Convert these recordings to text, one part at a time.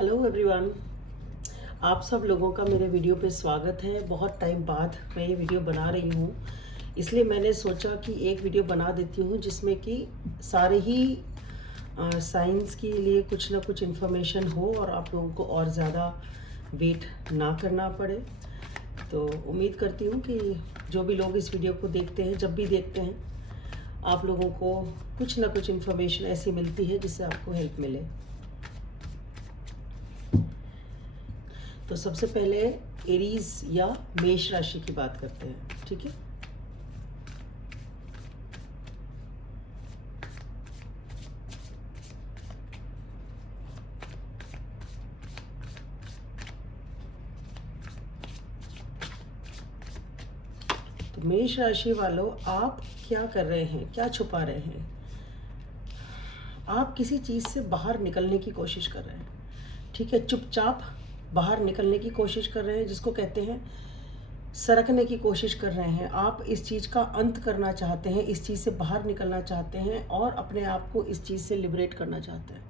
Hello everyone. आप सब लोगों का मेरे वीडियो पे स्वागत है। बहुत टाइम बाद मैं ये वीडियो बना रही हूँ, इसलिए मैंने सोचा कि एक वीडियो बना देती हूँ जिसमें कि सारे ही साइंस के लिए कुछ ना कुछ इन्फॉर्मेशन हो और आप लोगों को और ज़्यादा वेट ना करना पड़े। तो उम्मीद करती हूँ कि जो भी लोग इस वीडियो को देखते हैं, जब भी देखते हैं, आप लोगों को कुछ ना कुछ इन्फॉर्मेशन ऐसी मिलती है जिससे आपको हेल्प मिले। तो सबसे पहले एरीज या मेष राशि की बात करते हैं, ठीक है। तो मेष राशि वालों, आप क्या कर रहे हैं, क्या छुपा रहे हैं? आप किसी चीज़ से बाहर निकलने की कोशिश कर रहे हैं, ठीक है। चुपचाप बाहर निकलने की कोशिश कर रहे हैं, जिसको कहते हैं सरकने की कोशिश कर रहे हैं। आप इस चीज़ का अंत करना चाहते हैं, इस चीज़ से बाहर निकलना चाहते हैं और अपने आप को इस चीज़ से लिबरेट करना चाहते हैं।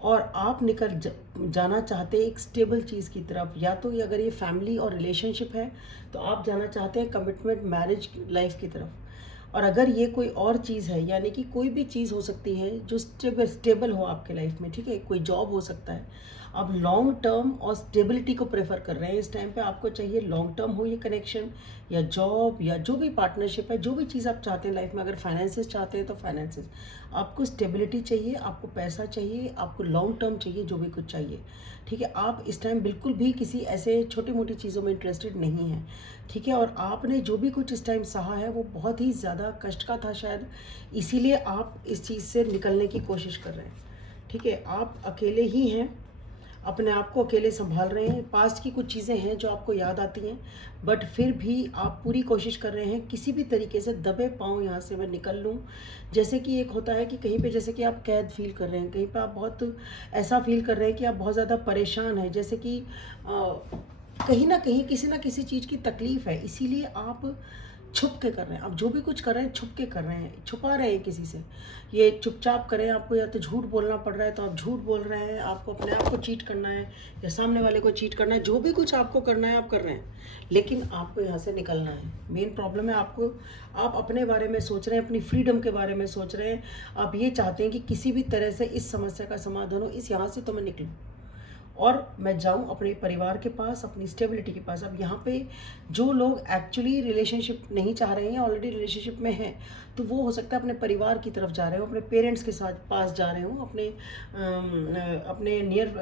और आप निकल जाना चाहते हैं एक स्टेबल चीज़ की तरफ। या तो ये अगर ये फैमिली और रिलेशनशिप है तो आप जाना चाहते हैं कमिटमेंट मैरिज लाइफ की तरफ। और अगर ये कोई और चीज़ है, यानी कि कोई भी चीज़ हो सकती है जो स्टेबल हो आपके लाइफ में, ठीक है। कोई जॉब हो सकता है। आप लॉन्ग टर्म और स्टेबिलिटी को प्रेफर कर रहे हैं इस टाइम पे। आपको चाहिए लॉन्ग टर्म हो ये कनेक्शन या जॉब या जो भी पार्टनरशिप है, जो भी चीज़ आप चाहते हैं लाइफ में। अगर फाइनेंसेस चाहते हैं तो फाइनेंसेस, आपको स्टेबिलिटी चाहिए, आपको पैसा चाहिए, आपको लॉन्ग टर्म चाहिए, जो भी कुछ चाहिए, ठीक है। आप इस टाइम बिल्कुल भी किसी ऐसे छोटी मोटी चीज़ों में इंटरेस्टेड नहीं हैं, ठीक है। और आपने जो भी कुछ इस टाइम सहा है वो बहुत ही ज़्यादा कष्ट का था शायद, इसीलिए आप इस चीज़ से निकलने की कोशिश कर रहे हैं, ठीक है। आप अकेले ही हैं, अपने आप को अकेले संभाल रहे हैं। पास्ट की कुछ चीज़ें हैं जो आपको याद आती हैं, बट फिर भी आप पूरी कोशिश कर रहे हैं किसी भी तरीके से दबे पाँव यहाँ से मैं निकल लूँ। जैसे कि एक होता है कि कहीं पे जैसे कि आप कैद फील कर रहे हैं, कहीं पे आप बहुत ऐसा फील कर रहे हैं कि आप बहुत ज़्यादा परेशान हैं, जैसे कि कहीं ना कहीं किसी ना किसी चीज़ की तकलीफ़ है, इसीलिए आप छुप के कर रहे हैं। आप जो भी कुछ कर रहे हैं छुप के कर रहे हैं, छुपा रहे हैं किसी से। ये चुपचाप करें, आपको या तो झूठ बोलना पड़ रहा है तो आप झूठ बोल रहे हैं, आपको अपने आप को चीट करना है या सामने वाले को चीट करना है, जो भी कुछ आपको करना है आप कर रहे हैं, लेकिन आपको यहाँ से निकलना है। मेन प्रॉब्लम है आपको, आप अपने बारे में सोच रहे हैं, अपनी फ्रीडम के बारे में सोच रहे हैं। आप ये चाहते हैं कि किसी भी तरह से इस समस्या का समाधान हो, इस यहाँ से तो मैं निकलूँ और मैं जाऊं अपने परिवार के पास, अपनी स्टेबिलिटी के पास। अब यहाँ पे जो लोग एक्चुअली रिलेशनशिप नहीं चाह रहे हैं, ऑलरेडी रिलेशनशिप में हैं, तो वो हो सकता है अपने परिवार की तरफ जा रहे हो, अपने पेरेंट्स के साथ पास जा रहे हो, अपने नियर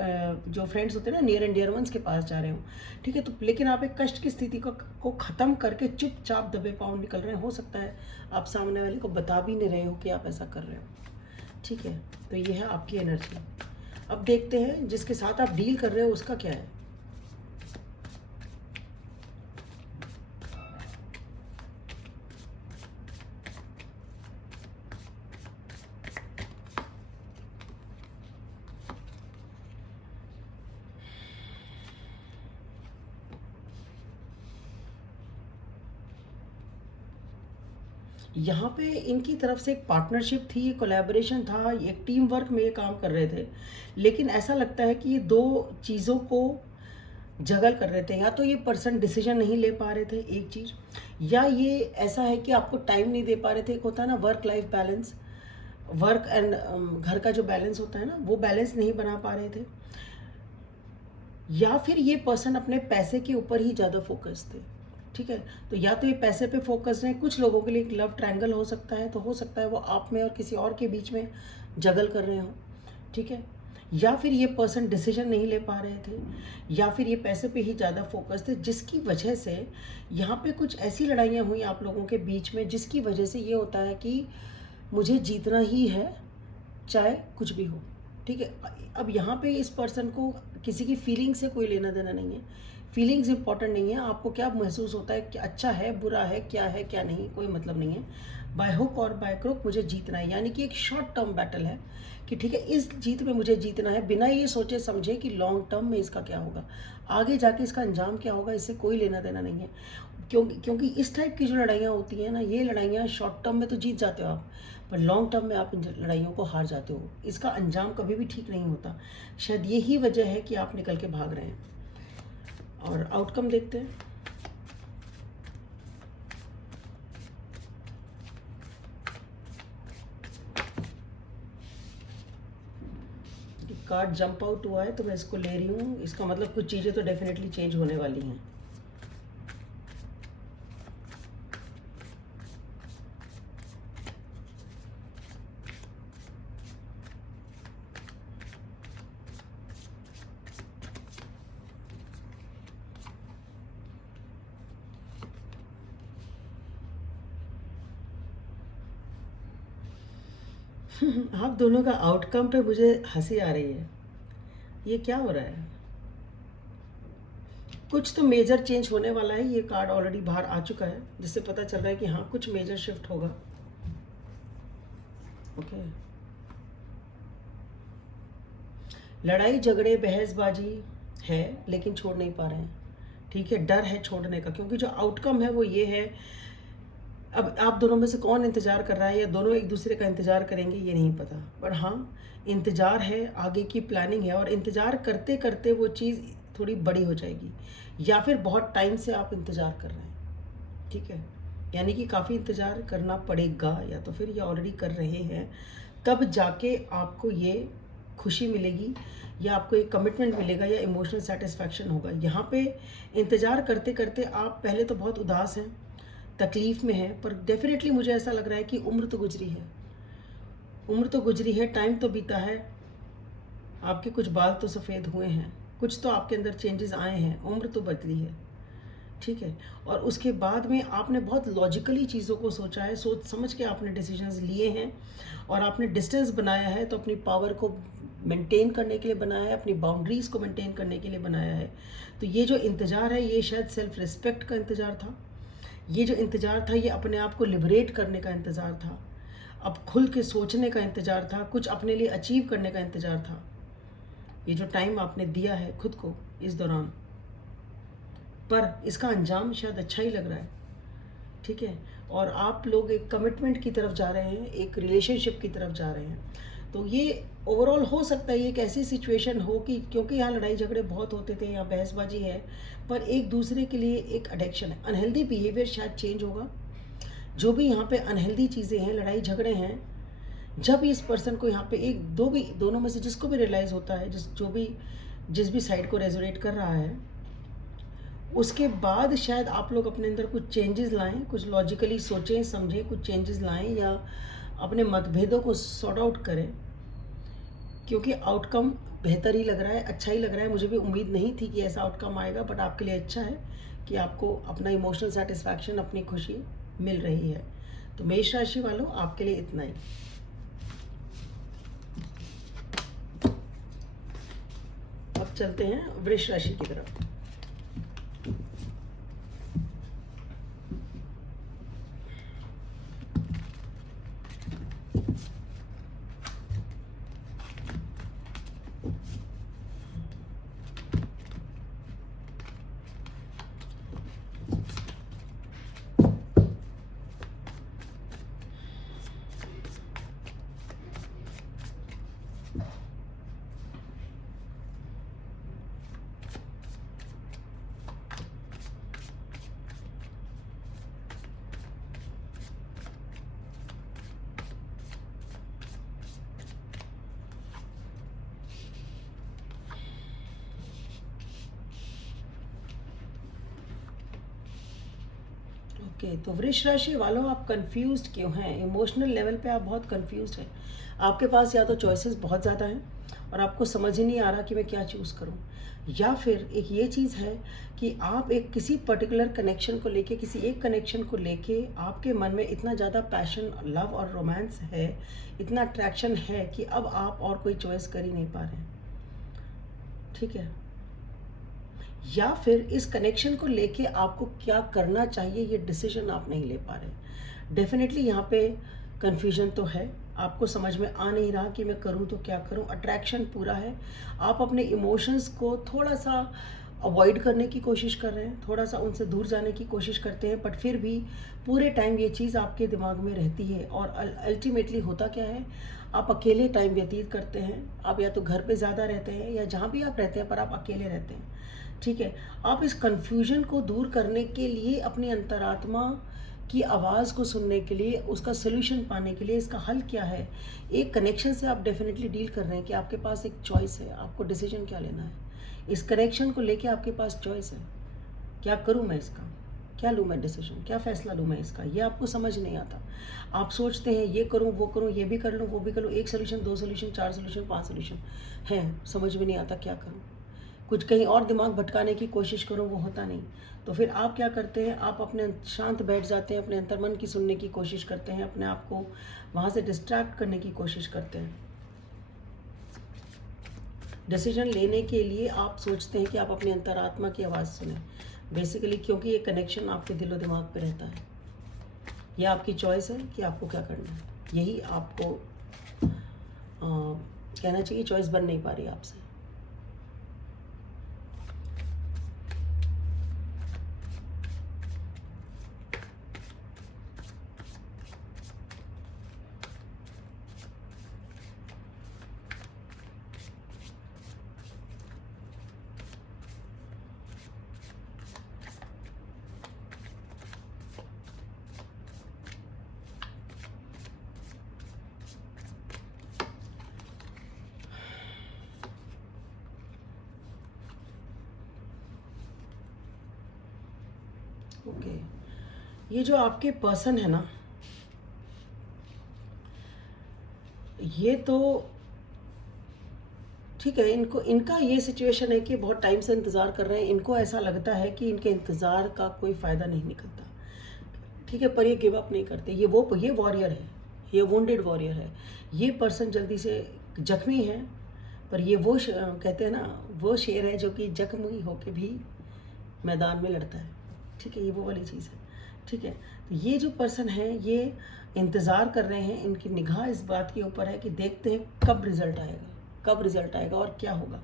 जो फ्रेंड्स होते हैं ना, नियर एंड डियर वंस के पास जा रहे हो, ठीक है। तो लेकिन आप एक कष्ट की स्थिति को ख़त्म करके चुपचाप दबे पाँव निकल रहे हैं। हो सकता है आप सामने वाले को बता भी नहीं रहे हो कि आप ऐसा कर रहे हो, ठीक है। तो ये है आपकी एनर्जी। अब देखते हैं जिसके साथ आप डील कर रहे हो उसका क्या है। यहाँ पे इनकी तरफ से एक पार्टनरशिप थी, कोलैबोरेशन था, एक टीम वर्क में ये काम कर रहे थे। लेकिन ऐसा लगता है कि ये दो चीज़ों को जगल कर रहे थे। या तो ये पर्सन डिसीजन नहीं ले पा रहे थे, एक चीज़, या ये ऐसा है कि आपको टाइम नहीं दे पा रहे थे। एक होता है ना work life balance, work and घर का जो बैलेंस होता है ना, वो बैलेंस नहीं बना पा रहे थे। या फिर ये पर्सन अपने पैसे के ऊपर ही ज़्यादा फोकस थे, ठीक है। तो या तो ये पैसे पे फोकस है, कुछ लोगों के लिए एक लव ट्रायंगल हो सकता है, तो हो सकता है वो आप में और किसी और के बीच में जगल कर रहे हो, ठीक है। या फिर ये पर्सन डिसीजन नहीं ले पा रहे थे, या फिर ये पैसे पे ही ज़्यादा फोकस थे, जिसकी वजह से यहाँ पे कुछ ऐसी लड़ाइयाँ हुई आप लोगों के बीच में, जिसकी वजह से ये होता है कि मुझे जीतना ही है चाहे कुछ भी हो, ठीक है। अब यहाँ पे इस पर्सन को किसी की फीलिंग से कोई लेना देना नहीं है। फीलिंग्स इंपॉर्टेंट नहीं है, आपको क्या महसूस होता है कि अच्छा है बुरा है क्या नहीं, कोई मतलब नहीं है। बाय हुक और बाय क्रुक मुझे जीतना है, यानी कि एक शॉर्ट टर्म बैटल है कि ठीक है इस जीत में मुझे जीतना है, बिना ये सोचे समझे कि लॉन्ग टर्म में इसका क्या होगा, आगे जाके इसका अंजाम क्या होगा, इससे कोई लेना देना नहीं है। क्योंकि इस टाइप की जो लड़ाइयाँ होती हैं ना, ये लड़ाइयाँ शॉर्ट टर्म में तो जीत जाते हो आप, पर लॉन्ग टर्म में आप इन लड़ाइयों को हार जाते हो। इसका अंजाम कभी भी ठीक नहीं होता। शायद यही वजह है कि आप निकल के भाग रहे हैं। और आउटकम देखते हैं। कार्ड जंप आउट हुआ है तो मैं इसको ले रही हूँ। इसका मतलब कुछ चीज़ें तो डेफिनेटली चेंज होने वाली हैं। आप दोनों का आउटकम पे मुझे हंसी आ रही है। ये क्या हो रहा है? कुछ तो मेजर चेंज होने वाला है। ये कार्ड ऑलरेडी बाहर आ चुका है, जिससे पता चल रहा है कि हाँ कुछ मेजर शिफ्ट होगा। ओके। लड़ाई झगड़े बहसबाजी है, लेकिन छोड़ नहीं पा रहे हैं। ठीक है, डर है छोड़ने का, क्योंकि जो आउटकम है वो ये है। अब आप दोनों में से कौन इंतज़ार कर रहा है, या दोनों एक दूसरे का इंतज़ार करेंगे, ये नहीं पता। पर हाँ, इंतज़ार है, आगे की प्लानिंग है, और इंतज़ार करते करते वो चीज़ थोड़ी बड़ी हो जाएगी, या फिर बहुत टाइम से आप इंतज़ार कर रहे हैं। ठीक है, यानी कि काफ़ी इंतज़ार करना पड़ेगा, या तो फिर ये ऑलरेडी कर रहे हैं, तब जाके आपको ये खुशी मिलेगी, या आपको एक कमिटमेंट मिलेगा, या इमोशनल सेटिस्फैक्शन होगा। यहाँ पे इंतज़ार करते करते आप पहले तो बहुत उदास हैं, तकलीफ़ में है, पर डेफिनेटली मुझे ऐसा लग रहा है कि उम्र तो गुजरी है, उम्र तो गुजरी है, टाइम तो बीता है, आपके कुछ बाल तो सफ़ेद हुए हैं, कुछ तो आपके अंदर चेंजेस आए हैं, उम्र तो बदली है। ठीक है, और उसके बाद में आपने बहुत लॉजिकली चीज़ों को सोचा है, सोच समझ के आपने डिसीजंस लिए हैं, और आपने डिस्टेंस बनाया है, तो अपनी पावर को मेंटेन करने के लिए बनाया है, अपनी बाउंड्रीज़ को मेंटेन करने के लिए बनाया है। तो ये जो इंतज़ार है, ये शायद सेल्फ रिस्पेक्ट का इंतज़ार था। ये जो इंतज़ार था, ये अपने आप को लिबरेट करने का इंतज़ार था, अब खुल के सोचने का इंतज़ार था, कुछ अपने लिए अचीव करने का इंतज़ार था। ये जो टाइम आपने दिया है खुद को इस दौरान, पर इसका अंजाम शायद अच्छा ही लग रहा है। ठीक है, और आप लोग एक कमिटमेंट की तरफ जा रहे हैं, एक रिलेशनशिप की तरफ जा रहे हैं। तो ये ओवरऑल हो सकता है ये एक ऐसी सिचुएशन हो कि, क्योंकि यहाँ लड़ाई झगड़े बहुत होते थे, यहाँ बहसबाजी है, पर एक दूसरे के लिए एक एडिक्शन है, अनहेल्दी बिहेवियर शायद चेंज होगा। जो भी यहाँ पे अनहेल्दी चीज़ें हैं, लड़ाई झगड़े हैं, जब इस पर्सन को यहाँ पे एक दोनों में से जिसको भी रियलाइज़ होता है, जिस भी साइड को रेजोनेट कर रहा है, उसके बाद शायद आप लोग अपने अंदर कुछ चेंजेस लाएं, कुछ लॉजिकली सोचें समझें, कुछ चेंजेस लाएं, या अपने मतभेदों को सॉर्ट आउट करें, क्योंकि आउटकम बेहतर ही लग रहा है, अच्छा ही लग रहा है। मुझे भी उम्मीद नहीं थी कि ऐसा आउटकम आएगा, बट आपके लिए अच्छा है कि आपको अपना इमोशनल सेटिस्फैक्शन, अपनी खुशी मिल रही है। तो मेष राशि वालों, आपके लिए इतना ही। अब चलते हैं वृष राशि की तरफ। ओके, तो वृष राशि वालों, आप कंफ्यूज्ड क्यों हैं? इमोशनल लेवल पे आप बहुत कंफ्यूज्ड हैं। आपके पास या तो चॉइसेस बहुत ज़्यादा हैं, और आपको समझ ही नहीं आ रहा कि मैं क्या चूज़ करूं, या फिर एक ये चीज़ है कि आप एक किसी पर्टिकुलर कनेक्शन को लेके, किसी एक कनेक्शन को लेके आपके मन में इतना ज़्यादा पैशन, लव और रोमांस है, इतना अट्रैक्शन है कि अब आप और कोई चॉइस कर ही नहीं पा रहे हैं। ठीक है, या फिर इस कनेक्शन को लेके आपको क्या करना चाहिए, ये डिसीजन आप नहीं ले पा रहे। डेफिनेटली यहाँ पे कन्फ्यूजन तो है, आपको समझ में आ नहीं रहा कि मैं करूँ तो क्या करूँ। अट्रैक्शन पूरा है, आप अपने इमोशंस को थोड़ा सा अवॉइड करने की कोशिश कर रहे हैं, थोड़ा सा उनसे दूर जाने की कोशिश करते हैं, बट फिर भी पूरे टाइम ये चीज़ आपके दिमाग में रहती है। और अल्टीमेटली होता क्या है, आप अकेले टाइम व्यतीत करते हैं। आप या तो घर पे ज़्यादा रहते हैं या जहाँ भी आप रहते हैं पर आप अकेले रहते हैं, ठीक है। आप इस कन्फ्यूजन को दूर करने के लिए अपनी अंतरात्मा की आवाज़ को सुनने के लिए, उसका सोल्यूशन पाने के लिए, इसका हल क्या है, एक कनेक्शन से आप डेफिनेटली डील कर रहे हैं कि आपके पास एक चॉइस है, आपको डिसीजन क्या लेना है। इस कनेक्शन को लेके आपके पास चॉइस है, क्या करूं मैं इसका, क्या लूँ मैं डिसीजन, क्या फ़ैसला लूँ मैं इसका, ये आपको समझ नहीं आता। आप सोचते हैं ये करूँ वो करूँ, ये भी कर लूँ वो भी कर लूँ, एक सोल्यूशन, दो सोल्यूशन, चार सोल्यूशन, पांच सोल्यूशन हैं, समझ में नहीं आता क्या करूँ। कुछ कहीं और दिमाग भटकाने की कोशिश करूँ, वो होता नहीं। तो फिर आप क्या करते हैं, आप अपने शांत बैठ जाते हैं, अपने अंतर्मन की सुनने की कोशिश करते हैं, अपने आप को वहाँ से डिस्ट्रैक्ट करने की कोशिश करते हैं। डिसीजन लेने के लिए आप सोचते हैं कि आप अपनी अंतरात्मा की आवाज़ सुने, बेसिकली क्योंकि ये कनेक्शन आपके दिलो दिमाग पे रहता है। यह आपकी चॉइस है कि आपको क्या करना है, यही आपको कहना चाहिए, चॉइस बन नहीं पा रही आपसे। ओके, ये जो आपके पर्सन है ना, ये तो ठीक है, इनको इनका ये सिचुएशन है कि बहुत टाइम से इंतज़ार कर रहे हैं, इनको ऐसा लगता है कि इनके इंतज़ार का कोई फ़ायदा नहीं निकलता, ठीक है, पर ये गिव अप नहीं करते। ये वॉरियर है, ये वुंडेड वॉरियर है। ये पर्सन जल्दी से जख्मी है, पर ये कहते हैं ना, वो शेर है जो कि जख्मी होके भी मैदान में लड़ता है, ठीक है, ये वो वाली चीज़ है, ठीक है। तो ये जो पर्सन है ये इंतज़ार कर रहे हैं, इनकी निगाह इस बात के ऊपर है कि देखते हैं कब रिज़ल्ट आएगा, कब रिज़ल्ट आएगा और क्या होगा,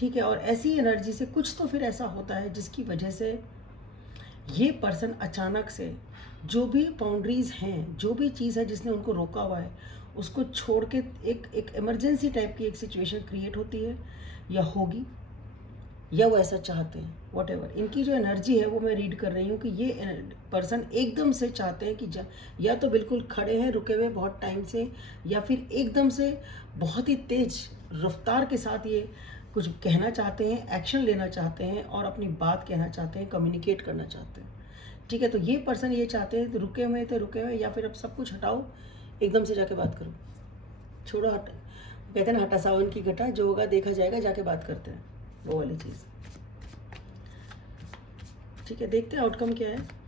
ठीक है। और ऐसी एनर्जी से कुछ तो फिर ऐसा होता है जिसकी वजह से ये पर्सन अचानक से जो भी बाउंड्रीज़ हैं, जो भी चीज़ है जिसने उनको रोका हुआ है, उसको छोड़ के एक इमरजेंसी टाइप की एक सिचुएशन क्रिएट होती है या होगी, या वो ऐसा चाहते हैं, वॉट एवर। इनकी जो एनर्जी है वो मैं रीड कर रही हूँ कि ये पर्सन एकदम से चाहते हैं कि या तो बिल्कुल खड़े हैं रुके हुए बहुत टाइम से, या फिर एकदम से बहुत ही तेज रफ्तार के साथ ये कुछ कहना चाहते हैं, एक्शन लेना चाहते हैं और अपनी बात कहना चाहते हैं, कम्युनिकेट करना चाहते हैं, ठीक है। तो ये पर्सन ये चाहते हैं, तो रुके हुए, या फिर अब सब कुछ हटाओ, एकदम से जाके बात करो, छोड़ो, हट, कहते हैं ना, हटा सावन की घटा, जो होगा देखा जाएगा, जाके बात करते हैं, वो वाली चीज़, ठीक है। देखते हैं आउटकम क्या है।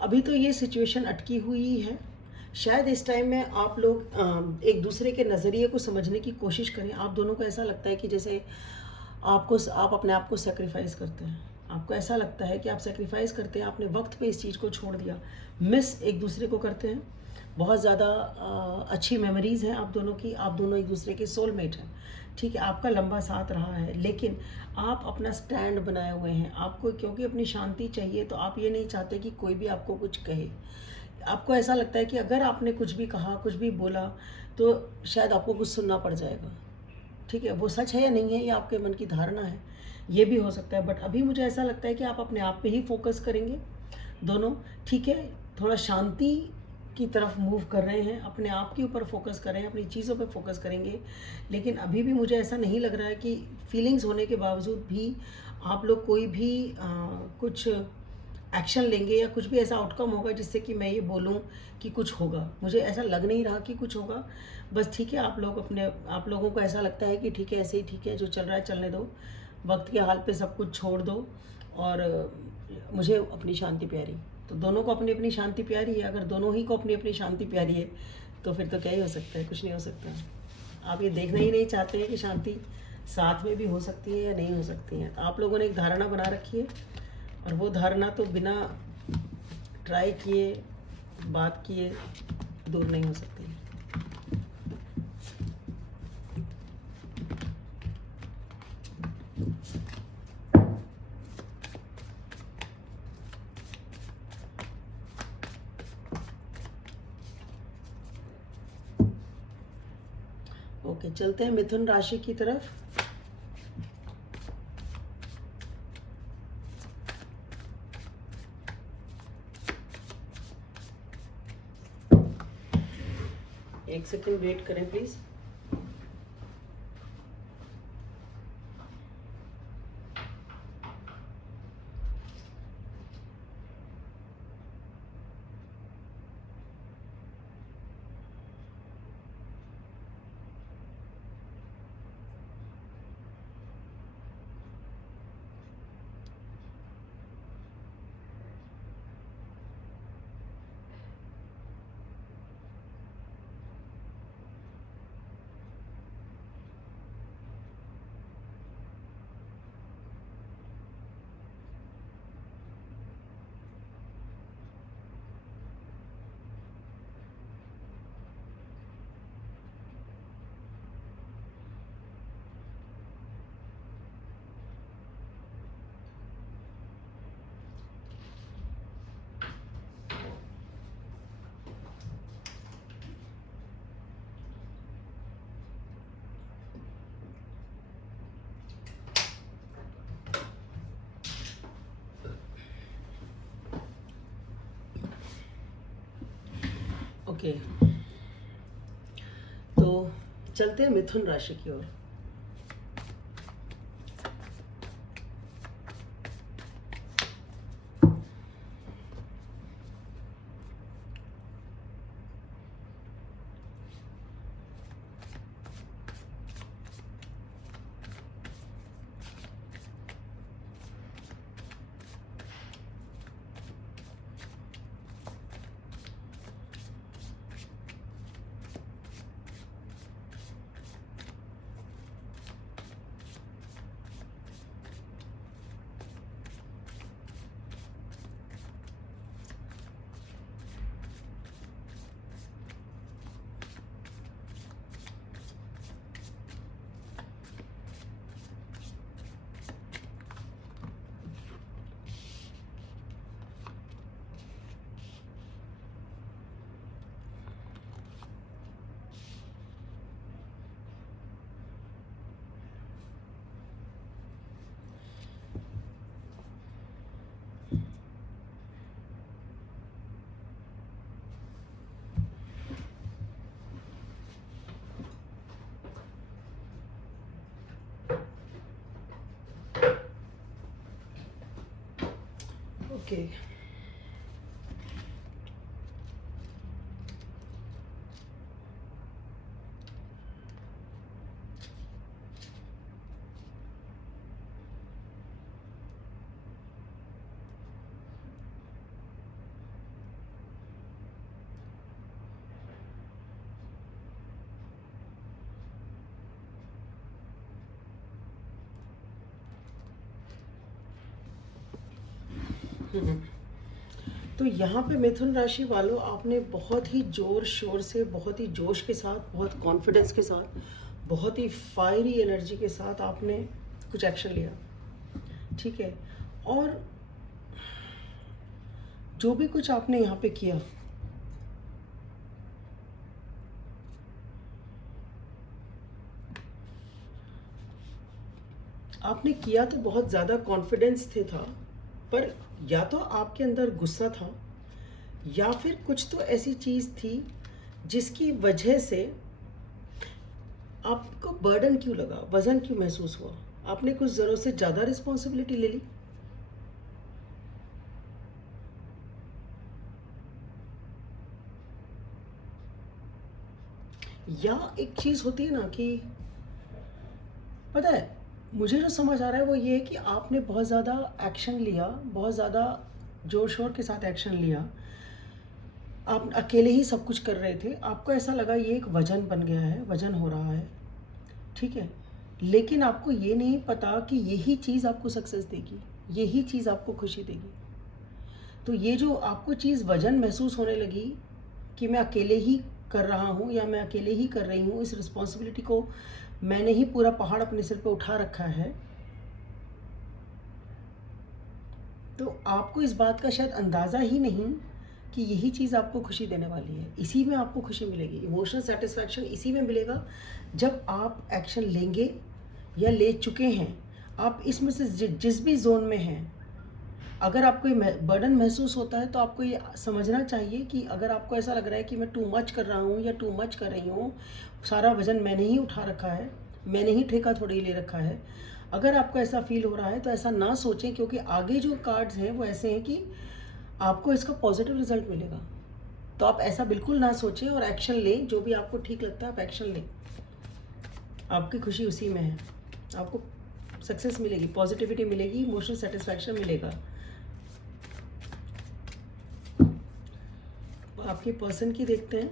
अभी तो ये सिचुएशन अटकी हुई है, शायद इस टाइम में आप लोग एक दूसरे के नज़रिए को समझने की कोशिश करें। आप दोनों को ऐसा लगता है कि जैसे आप अपने आप को सेक्रीफाइस करते हैं, आपको ऐसा लगता है कि आप सेक्रीफाइस करते हैं, आपने वक्त पे इस चीज़ को छोड़ दिया, मिस एक दूसरे को करते हैं। बहुत ज़्यादा अच्छी मेमोरीज़ हैं आप दोनों की, आप दोनों एक दूसरे के सोलमेट हैं, ठीक है। आपका लंबा साथ रहा है, लेकिन आप अपना स्टैंड बनाए हुए हैं, आपको क्योंकि अपनी शांति चाहिए, तो आप ये नहीं चाहते कि कोई भी आपको कुछ कहे। आपको ऐसा लगता है कि अगर आपने कुछ भी कहा, कुछ भी बोला, तो शायद आपको कुछ सुनना पड़ जाएगा, ठीक है। वो सच है या नहीं है, ये आपके मन की धारणा है, ये भी हो सकता है, बट अभी मुझे ऐसा लगता है कि आप अपने आप पे ही फोकस करेंगे दोनों, ठीक है। थोड़ा शांति की तरफ मूव कर रहे हैं, अपने आप के ऊपर फोकस कर रहे हैं, अपनी चीज़ों पे फोकस करेंगे। लेकिन अभी भी मुझे ऐसा नहीं लग रहा है कि फीलिंग्स होने के बावजूद भी आप लोग कोई भी कुछ एक्शन लेंगे या कुछ भी ऐसा आउटकम होगा जिससे कि मैं ये बोलूँ कि कुछ होगा। मुझे ऐसा लग नहीं रहा कि कुछ होगा, बस ठीक है। आप लोगों को ऐसा लगता है कि ठीक है, ऐसे ही ठीक है, जो चल रहा है चलने दो, वक्त के हाल पे सब कुछ छोड़ दो और मुझे अपनी शांति प्यारी। तो दोनों को अपनी अपनी शांति प्यारी है। अगर दोनों ही को अपनी अपनी शांति प्यारी है तो फिर तो क्या ही हो सकता है, कुछ नहीं हो सकता। आप ये देखना ही नहीं चाहते हैं कि शांति साथ में भी हो सकती है या नहीं हो सकती है। तो आप लोगों ने एक धारणा बना रखी है और वो धारणा तो बिना ट्राई किए, बात किए दूर नहीं हो सकती। ओके, चलते हैं मिथुन राशि की तरफ। एक सेकंड वेट करें प्लीज। ओके, तो चलते हैं मिथुन राशि की ओर। ओके, तो यहाँ पे मिथुन राशि वालों, आपने बहुत ही जोर शोर से, बहुत ही जोश के साथ, बहुत कॉन्फिडेंस के साथ, बहुत ही फायरी एनर्जी के साथ आपने कुछ एक्शन लिया, ठीक है। और जो भी कुछ आपने यहाँ पे किया, आपने किया तो बहुत ज़्यादा कॉन्फिडेंस से था, पर या तो आपके अंदर गुस्सा था या फिर कुछ तो ऐसी चीज़ थी जिसकी वजह से आपको बर्डन क्यों लगा, वजन क्यों महसूस हुआ, आपने कुछ ज़रूरत से ज़्यादा रिस्पॉन्सिबिलिटी ले ली। या एक चीज़ होती है ना कि पता है, मुझे जो समझ आ रहा है वो ये है कि आपने बहुत ज़्यादा एक्शन लिया, बहुत ज़्यादा ज़ोर शोर के साथ एक्शन लिया। आप अकेले ही सब कुछ कर रहे थे, आपको ऐसा लगा ये एक वजन बन गया है, वजन हो रहा है, ठीक है। लेकिन आपको ये नहीं पता कि यही चीज़ आपको सक्सेस देगी, यही चीज़ आपको खुशी देगी। तो ये जो आपको चीज़ वजन महसूस होने लगी कि मैं अकेले ही कर रहा हूँ या मैं अकेले ही कर रही हूँ, इस रिस्पॉन्सिबिलिटी को मैंने ही पूरा पहाड़ अपने सिर पे उठा रखा है, तो आपको इस बात का शायद अंदाज़ा ही नहीं कि यही चीज़ आपको खुशी देने वाली है। इसी में आपको खुशी मिलेगी, इमोशनल सेटिस्फैक्शन इसी में मिलेगा जब आप एक्शन लेंगे या ले चुके हैं। आप इसमें से जिस भी जोन में हैं, अगर आपको ये बर्डन महसूस होता है तो आपको ये समझना चाहिए कि अगर आपको ऐसा लग रहा है कि मैं टू मच कर रहा हूँ या टू मच कर रही हूँ, सारा वज़न मैंने ही उठा रखा है, मैंने ही ठेका थोड़ी ले रखा है, अगर आपको ऐसा फील हो रहा है तो ऐसा ना सोचें, क्योंकि आगे जो कार्ड्स हैं वो ऐसे हैं कि आपको इसका पॉजिटिव रिजल्ट मिलेगा। तो आप ऐसा बिल्कुल ना सोचें और एक्शन लें, जो भी आपको ठीक लगता है आप एक्शन लें। आपकी खुशी उसी में है, आपको सक्सेस मिलेगी, पॉजिटिविटी मिलेगी, इमोशनल सेटिस्फैक्शन मिलेगा। आपके पर्सन की देखते हैं।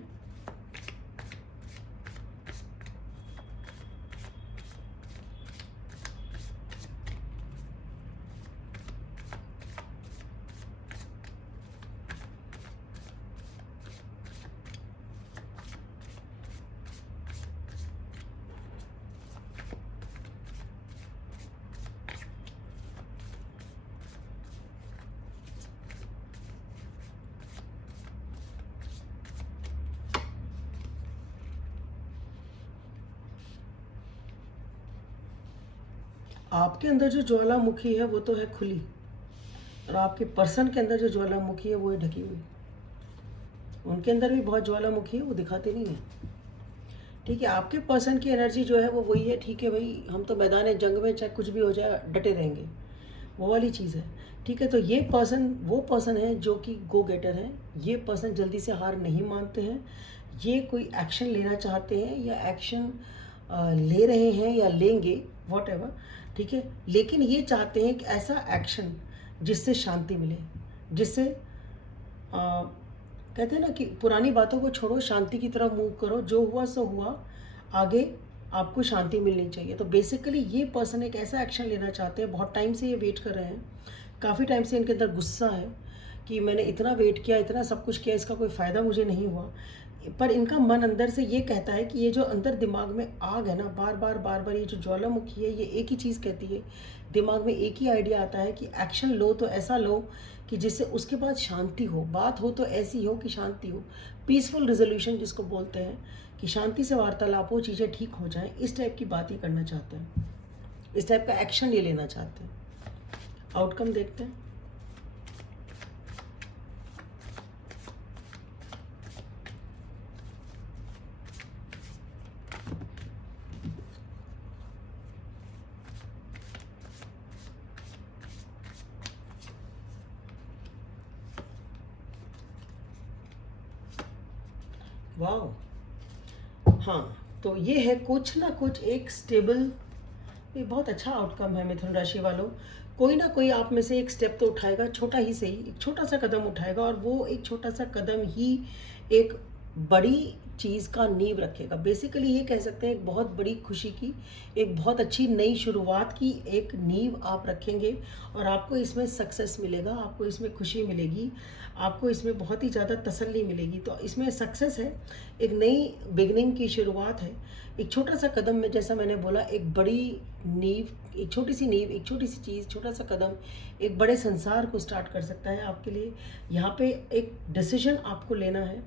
आपके अंदर जो ज्वालामुखी है वो तो है खुली, और आपके पर्सन के अंदर जो ज्वालामुखी है वो है ढकी हुई। उनके अंदर भी बहुत ज्वालामुखी है, वो दिखाते नहीं है, ठीक है। आपके पर्सन की एनर्जी जो है वो वही है, ठीक है भाई, हम तो मैदान जंग में चाहे कुछ भी हो जाए डटे रहेंगे, वो वाली चीज़ है, ठीक है। तो ये पर्सन वो पर्सन है जो कि गो गेटर है। ये पर्सन जल्दी से हार नहीं मानते हैं, ये कोई एक्शन लेना चाहते हैं या एक्शन ले रहे हैं या लेंगे, वॉट एवर, ठीक है। लेकिन ये चाहते हैं कि ऐसा एक्शन जिससे शांति मिले, जिससे कहते हैं ना कि पुरानी बातों को छोड़ो, शांति की तरफ मूव करो, जो हुआ सो हुआ, आगे आपको शांति मिलनी चाहिए। तो बेसिकली ये पर्सन एक ऐसा एक्शन लेना चाहते हैं, बहुत टाइम से ये वेट कर रहे हैं, काफ़ी टाइम से इनके अंदर गुस्सा है कि मैंने इतना वेट किया, इतना सब कुछ किया, इसका कोई फ़ायदा मुझे नहीं हुआ। पर इनका मन अंदर से ये कहता है कि ये जो अंदर दिमाग में आग है ना, बार बार बार बार, ये जो ज्वालामुखी है, ये एक ही चीज़ कहती है, दिमाग में एक ही आइडिया आता है कि एक्शन लो तो ऐसा लो कि जिससे उसके बाद शांति हो, बात हो तो ऐसी हो कि शांति हो, पीसफुल रेजोल्यूशन जिसको बोलते हैं, कि शांति से वार्तालाप हो, चीज़ें ठीक हो जाएं। इस टाइप की बात ही करना चाहते हैं, इस टाइप का एक्शन ये लेना चाहते हैं। आउटकम देखते हैं। वाह, हाँ, तो ये है कुछ ना कुछ एक स्टेबल, ये बहुत अच्छा आउटकम है मिथुन राशि वालों। कोई ना कोई आप में से एक स्टेप तो उठाएगा, छोटा ही सही, एक छोटा सा कदम उठाएगा, और वो एक छोटा सा कदम ही एक बड़ी चीज़ का नींव रखेगा। बेसिकली ये कह सकते हैं एक बहुत बड़ी खुशी की, एक बहुत अच्छी नई शुरुआत की एक नींव आप रखेंगे, और आपको इसमें सक्सेस मिलेगा, आपको इसमें खुशी मिलेगी, आपको इसमें बहुत ही ज़्यादा तसल्ली मिलेगी। तो इसमें सक्सेस है, एक नई बिगनिंग की शुरुआत है, एक छोटा सा कदम में, जैसा मैंने बोला, एक बड़ी नींव, एक छोटी सी नींव, एक छोटी सी चीज़, छोटा सा कदम एक बड़े संसार को स्टार्ट कर सकता है आपके लिए। यहाँ पे एक डिसीजन आपको लेना है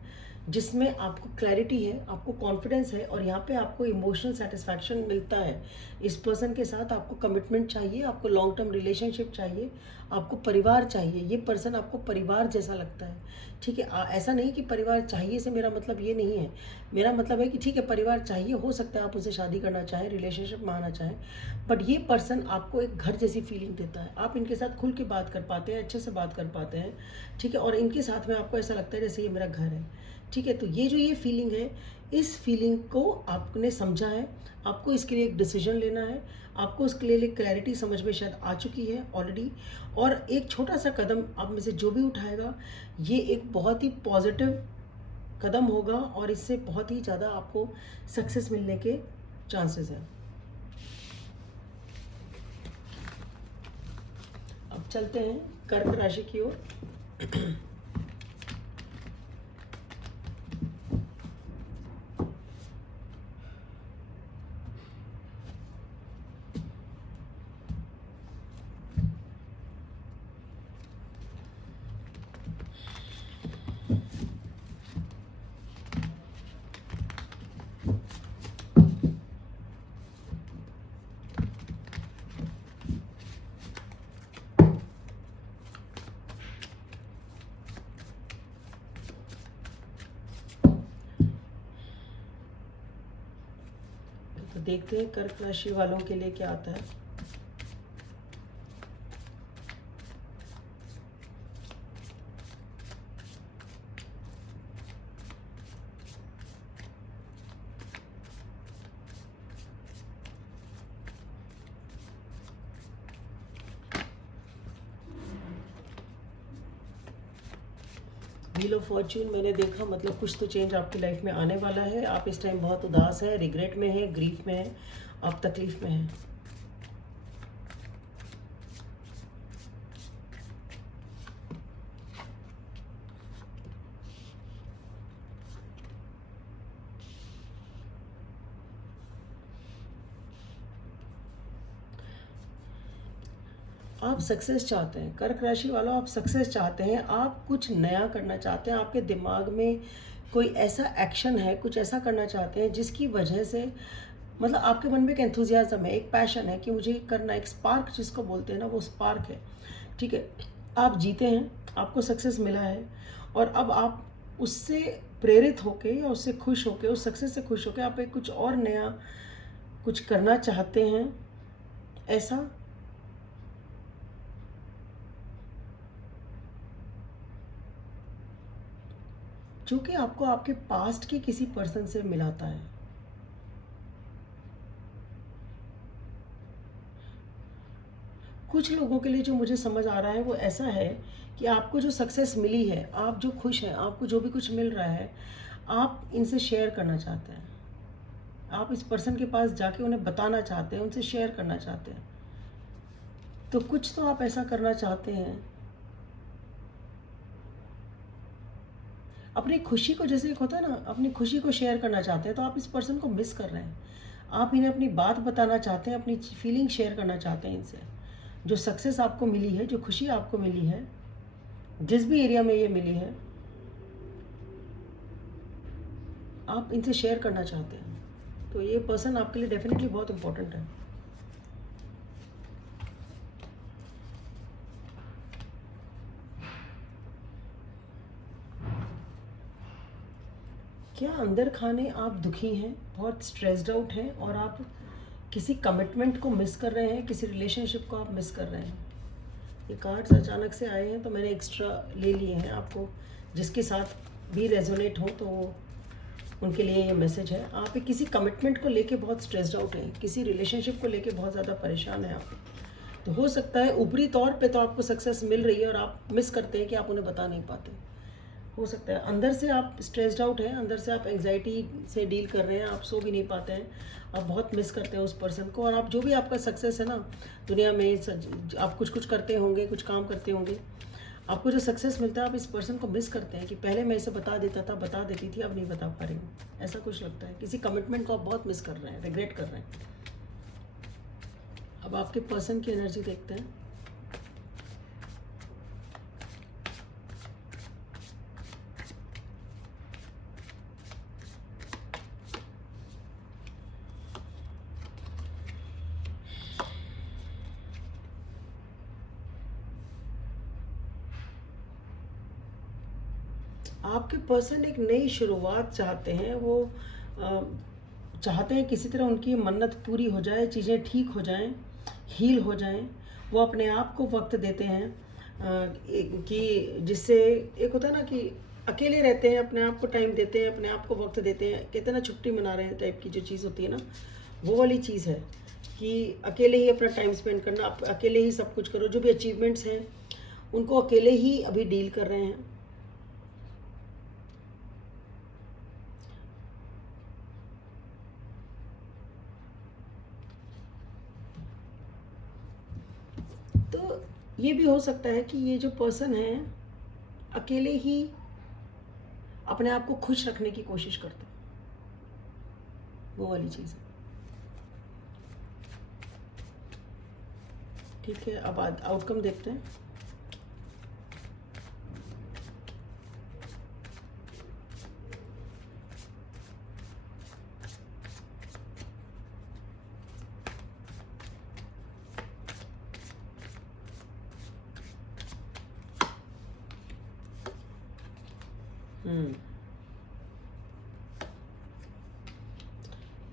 जिसमें आपको क्लैरिटी है, आपको कॉन्फिडेंस है, और यहाँ पे आपको इमोशनल सेटिस्फैक्शन मिलता है। इस पर्सन के साथ आपको कमिटमेंट चाहिए, आपको लॉन्ग टर्म रिलेशनशिप चाहिए, आपको परिवार चाहिए। ये पर्सन आपको परिवार जैसा लगता है, ठीक है। ऐसा नहीं कि परिवार चाहिए से मेरा मतलब ये नहीं है, मेरा मतलब है कि ठीक है परिवार चाहिए, हो सकता है आप उनसे शादी करना चाहें, रिलेशनशिप में आना चाहें, बट ये पर्सन आपको एक घर जैसी फीलिंग देता है। आप इनके साथ खुल के बात कर पाते हैं, अच्छे से बात कर पाते हैं, ठीक है, और इनके साथ में आपको ऐसा लगता है जैसे ये मेरा घर है, ठीक है। तो ये जो ये फीलिंग है, इस फीलिंग को आपने समझा है, आपको इसके लिए एक डिसीजन लेना है, आपको उसके लिए क्लैरिटी समझ में शायद आ चुकी है ऑलरेडी, और एक छोटा सा कदम आप में से जो भी उठाएगा ये एक बहुत ही पॉजिटिव कदम होगा और इससे बहुत ही ज़्यादा आपको सक्सेस मिलने के चांसेस हैं। अब चलते हैं कर्क राशि की ओर। तो देखते हैं कर्क राशि वालों के लिए क्या आता है। व्हील ऑफ फॉर्च्यून मैंने देखा, मतलब कुछ तो चेंज आपकी लाइफ में आने वाला है। आप इस टाइम बहुत उदास हैं, रिग्रेट में हैं, ग्रीफ में हैं, आप तकलीफ में हैं। आप सक्सेस चाहते हैं, कर्क राशि वालों, आप सक्सेस चाहते हैं, आप कुछ नया करना चाहते हैं, आपके दिमाग में कोई ऐसा एक्शन है, कुछ ऐसा करना चाहते हैं जिसकी वजह से मतलब आपके मन में एक एंथुजियाज्म है, एक पैशन है कि मुझे करना, एक स्पार्क जिसको बोलते हैं ना, वो स्पार्क है। ठीक है, आप जीते हैं, आपको सक्सेस मिला है और अब आप उससे प्रेरित होके या उससे खुश होके, उस सक्सेस से खुश होके आप एक कुछ और नया कुछ करना चाहते हैं। ऐसा जो कि आपको आपके पास्ट के किसी पर्सन से मिलाता है। कुछ लोगों के लिए जो मुझे समझ आ रहा है वो ऐसा है कि आपको जो सक्सेस मिली है, आप जो खुश हैं, आपको जो भी कुछ मिल रहा है, आप इनसे शेयर करना चाहते हैं। आप इस पर्सन के पास जाके उन्हें बताना चाहते हैं, उनसे शेयर करना चाहते हैं। तो कुछ तो आप ऐसा करना चाहते हैं, अपनी खुशी को, जैसे एक होता है ना, अपनी खुशी को शेयर करना चाहते हैं। तो आप इस पर्सन को मिस कर रहे हैं, आप इन्हें अपनी बात बताना चाहते हैं, अपनी फीलिंग शेयर करना चाहते हैं इनसे। जो सक्सेस आपको मिली है, जो खुशी आपको मिली है, जिस भी एरिया में ये मिली है, आप इनसे शेयर करना चाहते हैं। तो ये पर्सन आपके लिए डेफिनेटली बहुत इंपॉर्टेंट है। क्या अंदर खाने आप दुखी हैं, बहुत स्ट्रेस्ड आउट हैं और आप किसी कमिटमेंट को मिस कर रहे हैं, किसी रिलेशनशिप को आप मिस कर रहे हैं। ये कार्ड्स अचानक से आए हैं तो मैंने एक्स्ट्रा ले लिए हैं, आपको जिसके साथ भी रेजोनेट हो तो उनके लिए ये मैसेज है। आप एक किसी कमिटमेंट को लेके बहुत स्ट्रेस्ड आउट हैं, किसी रिलेशनशिप को लेके बहुत ज़्यादा परेशान हैं आप। तो हो सकता है ऊपरी तौर पे तो आपको सक्सेस मिल रही है और आप मिस करते हैं कि आप उन्हें बता नहीं पाते। हो सकता है अंदर से आप स्ट्रेस्ड आउट हैं, अंदर से आप एंग्जाइटी से डील कर रहे हैं, आप सो भी नहीं पाते हैं, आप बहुत मिस करते हैं उस पर्सन को। और आप जो भी आपका सक्सेस है ना दुनिया में, आप कुछ कुछ करते होंगे, कुछ काम करते होंगे, आपको जो सक्सेस मिलता है आप इस पर्सन को मिस करते हैं कि पहले मैं इसे बता देता था, बता देती थी, अब नहीं बता पा रही हूँ। ऐसा कुछ लगता है, किसी कमिटमेंट को आप बहुत मिस कर रहे हैं, रिग्रेट कर रहे हैं। अब आपके पर्सन की एनर्जी देखते हैं। आपके पर्सन एक नई शुरुआत चाहते हैं, वो चाहते हैं किसी तरह उनकी मन्नत पूरी हो जाए, चीज़ें ठीक हो जाएं, हील हो जाएं। वो अपने आप को वक्त देते हैं कि जिससे एक होता है ना कि अकेले रहते हैं, अपने आप को टाइम देते हैं, अपने आप को वक्त देते हैं, कहते हैं ना छुट्टी मना रहे हैं टाइप की जो चीज़ होती है ना, वो वाली चीज़ है कि अकेले ही अपना टाइम स्पेंड करना, अकेले ही सब कुछ करो। जो भी अचीवमेंट्स हैं उनको अकेले ही अभी डील कर रहे हैं। तो ये भी हो सकता है कि ये जो पर्सन है अकेले ही अपने आप को खुश रखने की कोशिश करते हैं, वो वाली चीज़ है। ठीक है, अब आउटकम देखते हैं।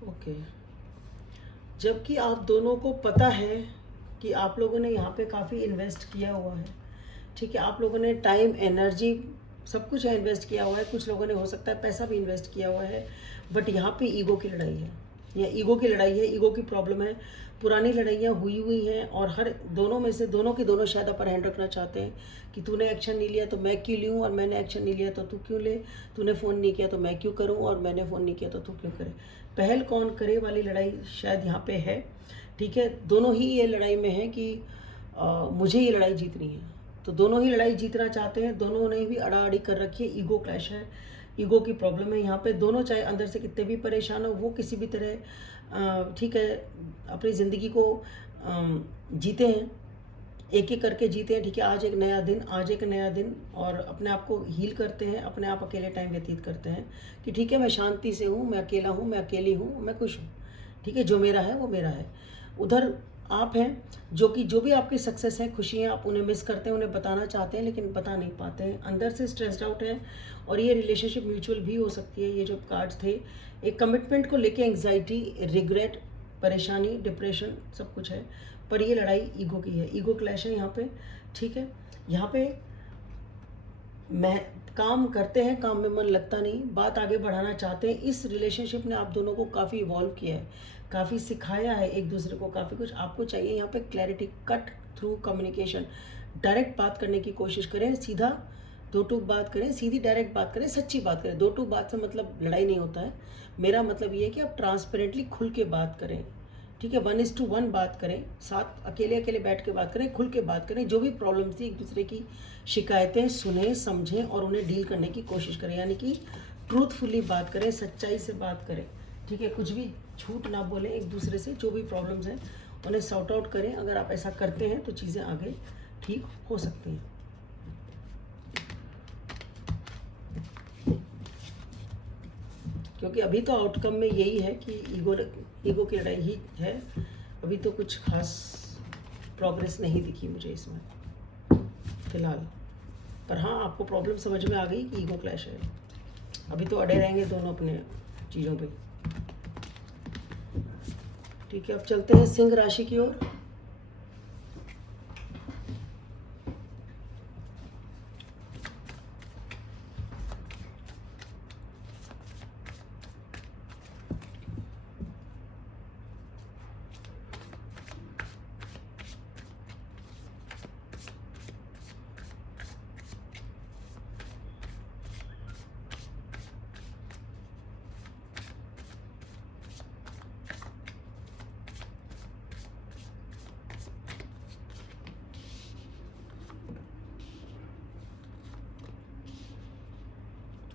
ओके, जबकि आप दोनों को पता है कि आप लोगों ने यहाँ पे काफ़ी इन्वेस्ट किया हुआ है। ठीक है, आप लोगों ने टाइम, एनर्जी, सब कुछ इन्वेस्ट किया हुआ है। कुछ लोगों ने हो सकता है पैसा भी इन्वेस्ट किया हुआ है, बट यहाँ पे ईगो की लड़ाई है, या ईगो की लड़ाई है, ईगो की प्रॉब्लम है। पुरानी लड़ाइयाँ हुई हुई हैं और हर दोनों में से दोनों के दोनों शायद अपर हैंड रखना चाहते हैं कि तूने एक्शन नहीं लिया तो मैं क्यों लूँ, और मैंने एक्शन नहीं लिया तो तू क्यों ले, तूने फ़ोन नहीं किया तो मैं क्यों करूँ, और मैंने फ़ोन नहीं किया तो तू क्यों करे। पहल कौन करे वाली लड़ाई शायद यहाँ पे है। ठीक है, दोनों ही ये लड़ाई में है कि मुझे ये लड़ाई जीतनी है, तो दोनों ही लड़ाई जीतना चाहते हैं। दोनों ने भी अड़ाअड़ी कर रखी है, ईगो क्लैश है, ईगो की प्रॉब्लम है यहाँ पे। दोनों चाहे अंदर से कितने भी परेशान हो, वो किसी भी तरह ठीक है अपनी ज़िंदगी को जीते हैं, एक एक करके जीते हैं। ठीक है, आज एक नया दिन, आज एक नया दिन, और अपने आप को हील करते हैं, अपने आप अकेले टाइम व्यतीत करते हैं कि ठीक है मैं शांति से हूँ, मैं अकेला हूँ, मैं अकेली हूँ, मैं खुश हूँ। ठीक है, जो मेरा है वो मेरा है। उधर आप हैं जो कि जो भी आपकी सक्सेस है, खुशी है, आप उन्हें मिस करते हैं, उन्हें बताना चाहते हैं लेकिन बता नहीं पाते हैं, अंदर से स्ट्रेस्ड आउट है। और ये रिलेशनशिप म्यूचुअल भी हो सकती है। ये जो कार्ड्स थे, एक कमिटमेंट को लेके एंग्जाइटी, रिग्रेट, परेशानी, डिप्रेशन, सब कुछ है, पर ये लड़ाई ईगो की है, ईगो क्लैश है यहाँ पे। ठीक है, यहाँ पे मैं काम करते हैं, काम में मन लगता नहीं, बात आगे बढ़ाना चाहते हैं। इस रिलेशनशिप ने आप दोनों को काफ़ी इवॉल्व किया है, काफ़ी सिखाया है एक दूसरे को, काफ़ी कुछ आपको चाहिए यहाँ पे clarity, cut through communication. Direct बात करने की कोशिश करें, सीधा दो टूक बात करें, सीधी डायरेक्ट बात करें, सच्ची बात करें। दो टूक बात से मतलब लड़ाई नहीं होता है। मेरा मतलब ये है कि आप ट्रांसपेरेंटली खुल के बात करें। ठीक है, 1:1 बात करें, साथ अकेले अकेले बैठ के बात करें, खुल के बात करें। जो भी प्रॉब्लम्स थी, एक दूसरे की शिकायतें सुने, समझें और उन्हें डील करने की कोशिश करें, यानी कि ट्रूथफुली बात करें, सच्चाई से बात करें। ठीक है, कुछ भी झूठ ना बोलें एक दूसरे से। जो भी प्रॉब्लम्स हैं उन्हें सॉर्ट आउट करें। अगर आप ऐसा करते हैं तो चीज़ें आगे ठीक हो सकती हैं। क्योंकि अभी तो आउटकम में यही है कि ईगो की लड़ाई ही है। अभी तो कुछ खास प्रोग्रेस नहीं दिखी मुझे इसमें फ़िलहाल। पर हाँ, आपको प्रॉब्लम समझ में आ गई कि ईगो क्लैश है। अभी तो अड़े रहेंगे दोनों अपने चीज़ों पे। ठीक है, अब चलते हैं सिंह राशि की ओर।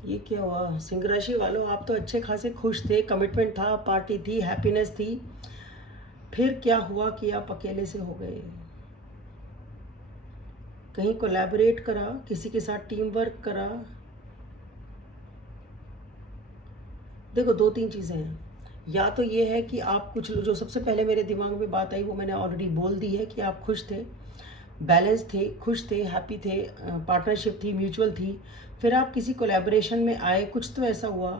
ये क्या हुआ सिंह राशि वालों, आप तो अच्छे खासे खुश थे, कमिटमेंट था, पार्टी थी, हैप्पीनेस थी। फिर क्या हुआ कि आप अकेले से हो गए? कहीं कोलैबोरेट करा, किसी के साथ टीम वर्क करा। देखो, दो तीन चीज़ें हैं। या तो ये है कि आप कुछ, जो सबसे पहले मेरे दिमाग में बात आई वो मैंने ऑलरेडी बोल दी है कि आप खुश थे, बैलेंस थे, खुश थे, हैप्पी थे, पार्टनरशिप थी, म्यूचुअल थी। फिर आप किसी कोलैबोरेशन में आए, कुछ तो ऐसा हुआ,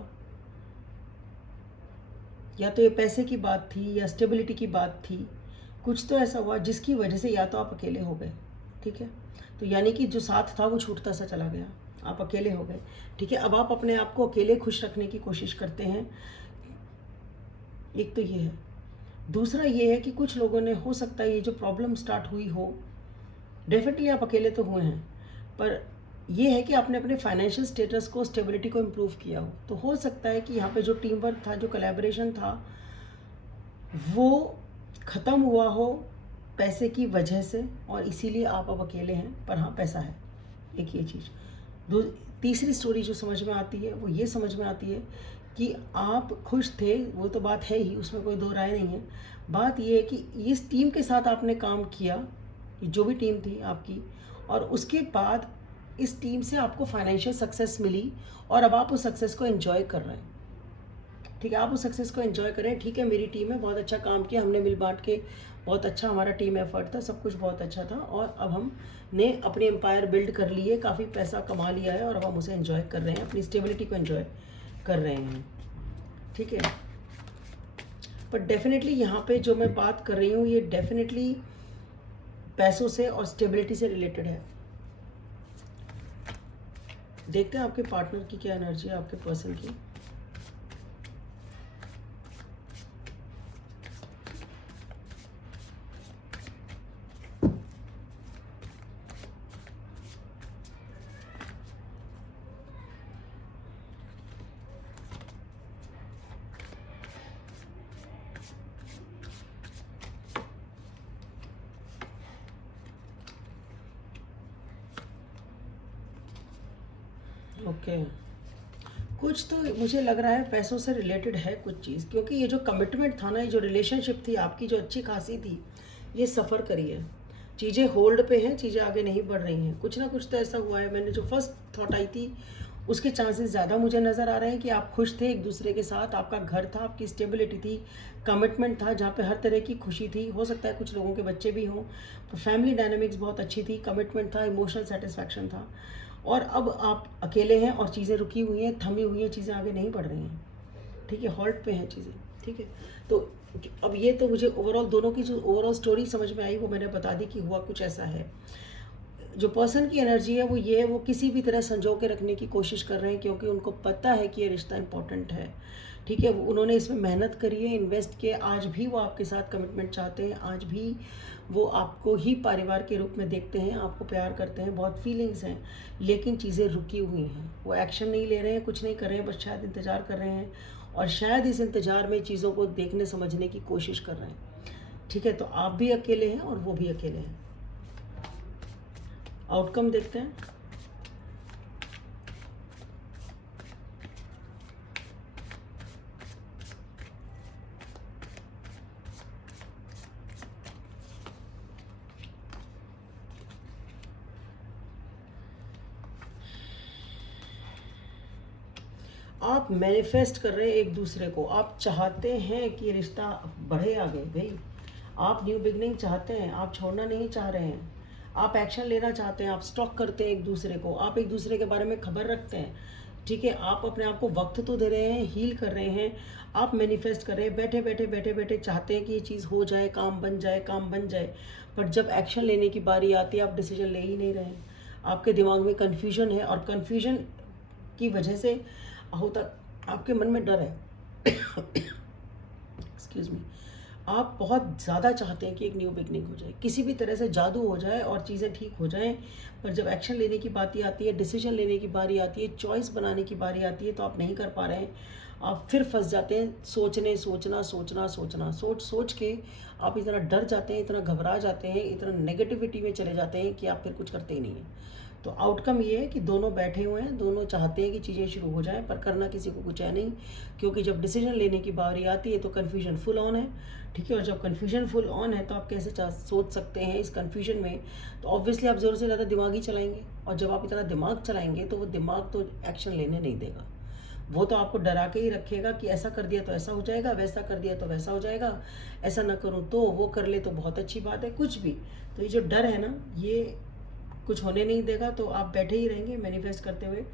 या तो ये पैसे की बात थी या स्टेबिलिटी की बात थी, कुछ तो ऐसा हुआ जिसकी वजह से या तो आप अकेले हो गए। ठीक है, तो यानी कि जो साथ था वो छूटता सा चला गया। आप अकेले हो गए, ठीक है। अब आप अपने आप को अकेले खुश रखने की कोशिश करते हैं, एक तो ये है। दूसरा ये है कि कुछ लोगों ने, हो सकता है ये जो प्रॉब्लम स्टार्ट हुई हो, डेफिनेटली आप अकेले तो हुए हैं, पर ये है कि आपने अपने फाइनेंशियल स्टेटस को, स्टेबिलिटी को इम्प्रूव किया हो। तो हो सकता है कि यहाँ पे जो टीम वर्क था, जो कोलैबोरेशन था, वो ख़त्म हुआ हो पैसे की वजह से, और इसीलिए आप अब अकेले हैं, पर हाँ पैसा है। एक ये चीज़। तीसरी स्टोरी जो समझ में आती है वो ये समझ में आती है कि आप खुश थे, वो तो बात है ही, उसमें कोई दो राय नहीं है। बात ये है कि इस टीम के साथ आपने काम किया, जो भी टीम थी आपकी, और उसके बाद इस टीम से आपको फाइनेंशियल सक्सेस मिली, और अब आप उस सक्सेस को एंजॉय कर रहे हैं, ठीक है। आप उस सक्सेस को एंजॉय करें, ठीक है। मेरी टीम में बहुत अच्छा काम किया, हमने मिल बांट के, बहुत अच्छा हमारा टीम एफर्ट था, सब कुछ बहुत अच्छा था, और अब हमने अपनी एम्पायर बिल्ड कर ली है, काफ़ी पैसा कमा लिया है, और अब हम उसे एंजॉय कर रहे हैं, अपनी स्टेबिलिटी को एंजॉय कर रहे हैं, ठीक है। पर डेफिनेटली यहाँ पे जो मैं बात कर रही हूँ, ये डेफिनेटली पैसों से और स्टेबिलिटी से रिलेटेड है। देखते हैं आपके पार्टनर की क्या एनर्जी है, आपके पर्सन की। ओके, कुछ तो मुझे लग रहा है पैसों से रिलेटेड है कुछ चीज़, क्योंकि ये जो कमिटमेंट था ना, ये जो रिलेशनशिप थी आपकी, जो अच्छी खासी थी, ये सफ़र करी है। चीज़ें होल्ड पे हैं, चीज़ें आगे नहीं बढ़ रही हैं, कुछ ना कुछ तो ऐसा हुआ है। मैंने जो फर्स्ट थॉट आई थी, उसके चांसेस ज़्यादा मुझे नज़र आ रहे हैं कि आप खुश थे एक दूसरे के साथ, आपका घर था, आपकी स्टेबिलिटी थी, कमिटमेंट था, जहाँ पे हर तरह की खुशी थी। हो सकता है कुछ लोगों के बच्चे भी हों, तो फैमिली डायनामिक्स बहुत अच्छी थी, कमिटमेंट था, इमोशनल सेटिस्फैक्शन था। और अब आप अकेले हैं और चीज़ें रुकी हुई हैं, थमी हुई हैं, चीज़ें आगे नहीं बढ़ रही हैं, ठीक है, हॉल्ट पे हैं चीज़ें, ठीक है। तो अब ये तो मुझे ओवरऑल दोनों की जो ओवरऑल स्टोरी समझ में आई, वो मैंने बता दी कि हुआ कुछ ऐसा है। जो पर्सन की एनर्जी है वो ये है, वो किसी भी तरह संजो के रखने की कोशिश कर रहे हैं, क्योंकि उनको पता है कि ये रिश्ता इंपॉर्टेंट है, ठीक है। उन्होंने इसमें मेहनत करी है, इन्वेस्ट किए, आज भी वो आपके साथ कमिटमेंट चाहते हैं, आज भी वो आपको ही परिवार के रूप में देखते हैं, आपको प्यार करते हैं, बहुत फीलिंग्स हैं, लेकिन चीज़ें रुकी हुई हैं। वो एक्शन नहीं ले रहे हैं, कुछ नहीं कर रहे हैं, बस शायद इंतज़ार कर रहे हैं, और शायद इस इंतज़ार में चीज़ों को देखने समझने की कोशिश कर रहे हैं, ठीक है। तो आप भी अकेले हैं और वो भी अकेले हैं। आउटकम देखते हैं। आप मैनिफेस्ट कर रहे हैं एक दूसरे को, आप चाहते हैं कि रिश्ता बढ़े आगे भाई, आप न्यू बिगनिंग चाहते हैं, आप छोड़ना नहीं चाह रहे हैं, आप एक्शन लेना चाहते हैं, आप स्टॉक करते हैं एक दूसरे को, आप एक दूसरे के बारे में खबर रखते हैं, ठीक है। आप अपने आप को वक्त तो दे रहे हैं, हील कर रहे हैं, आप मैनिफेस्ट कर रहे हैं, बैठे बैठे बैठे बैठे चाहते हैं कि ये चीज़ हो जाए, काम बन जाए, काम बन जाए, पर जब एक्शन लेने की बारी आती है आप डिसीजन ले ही नहीं रहे हैं। आपके दिमाग में कन्फ्यूजन है, और कन्फ्यूजन की वजह से होता, आपके मन में डर है, एक्सक्यूज़ मी, आप बहुत ज़्यादा चाहते हैं कि एक न्यू बिगनिंग हो जाए, किसी भी तरह से जादू हो जाए और चीज़ें ठीक हो जाएं, पर जब एक्शन लेने की बात आती है, डिसीजन लेने की बारी आती है, चॉइस बनाने की बारी आती है, तो आप नहीं कर पा रहे हैं, आप फिर फंस जाते हैं सोचना सोचना सोचना, सोच सोच के आप इतना डर जाते हैं, इतना घबरा जाते हैं, इतना नेगेटिविटी में चले जाते हैं कि आप फिर कुछ करते ही नहीं हैं। तो आउटकम ये है कि दोनों बैठे हुए हैं, दोनों चाहते हैं कि चीज़ें शुरू हो जाएं, पर करना किसी को कुछ है नहीं, क्योंकि जब डिसीजन लेने की बारी आती है तो कन्फ्यूजन फुल ऑन है, ठीक है। और जब कन्फ्यूजन फुल ऑन है तो आप कैसे सोच सकते हैं इस कन्फ्यूजन में, तो ऑब्वियसली आप ज़रूर से ज़्यादा दिमाग ही चलाएंगे, और जब आप इतना दिमाग चलाएंगे तो वो दिमाग तो एक्शन लेने नहीं देगा, वो तो आपको डरा के ही रखेगा कि ऐसा कर दिया तो ऐसा हो जाएगा, वैसा कर दिया तो वैसा हो जाएगा, ऐसा ना करूँ तो वो कर ले तो बहुत अच्छी बात है, कुछ भी। तो ये जो डर है ना, ये कुछ होने नहीं देगा, तो आप बैठे ही रहेंगे मैनिफेस्ट करते हुए।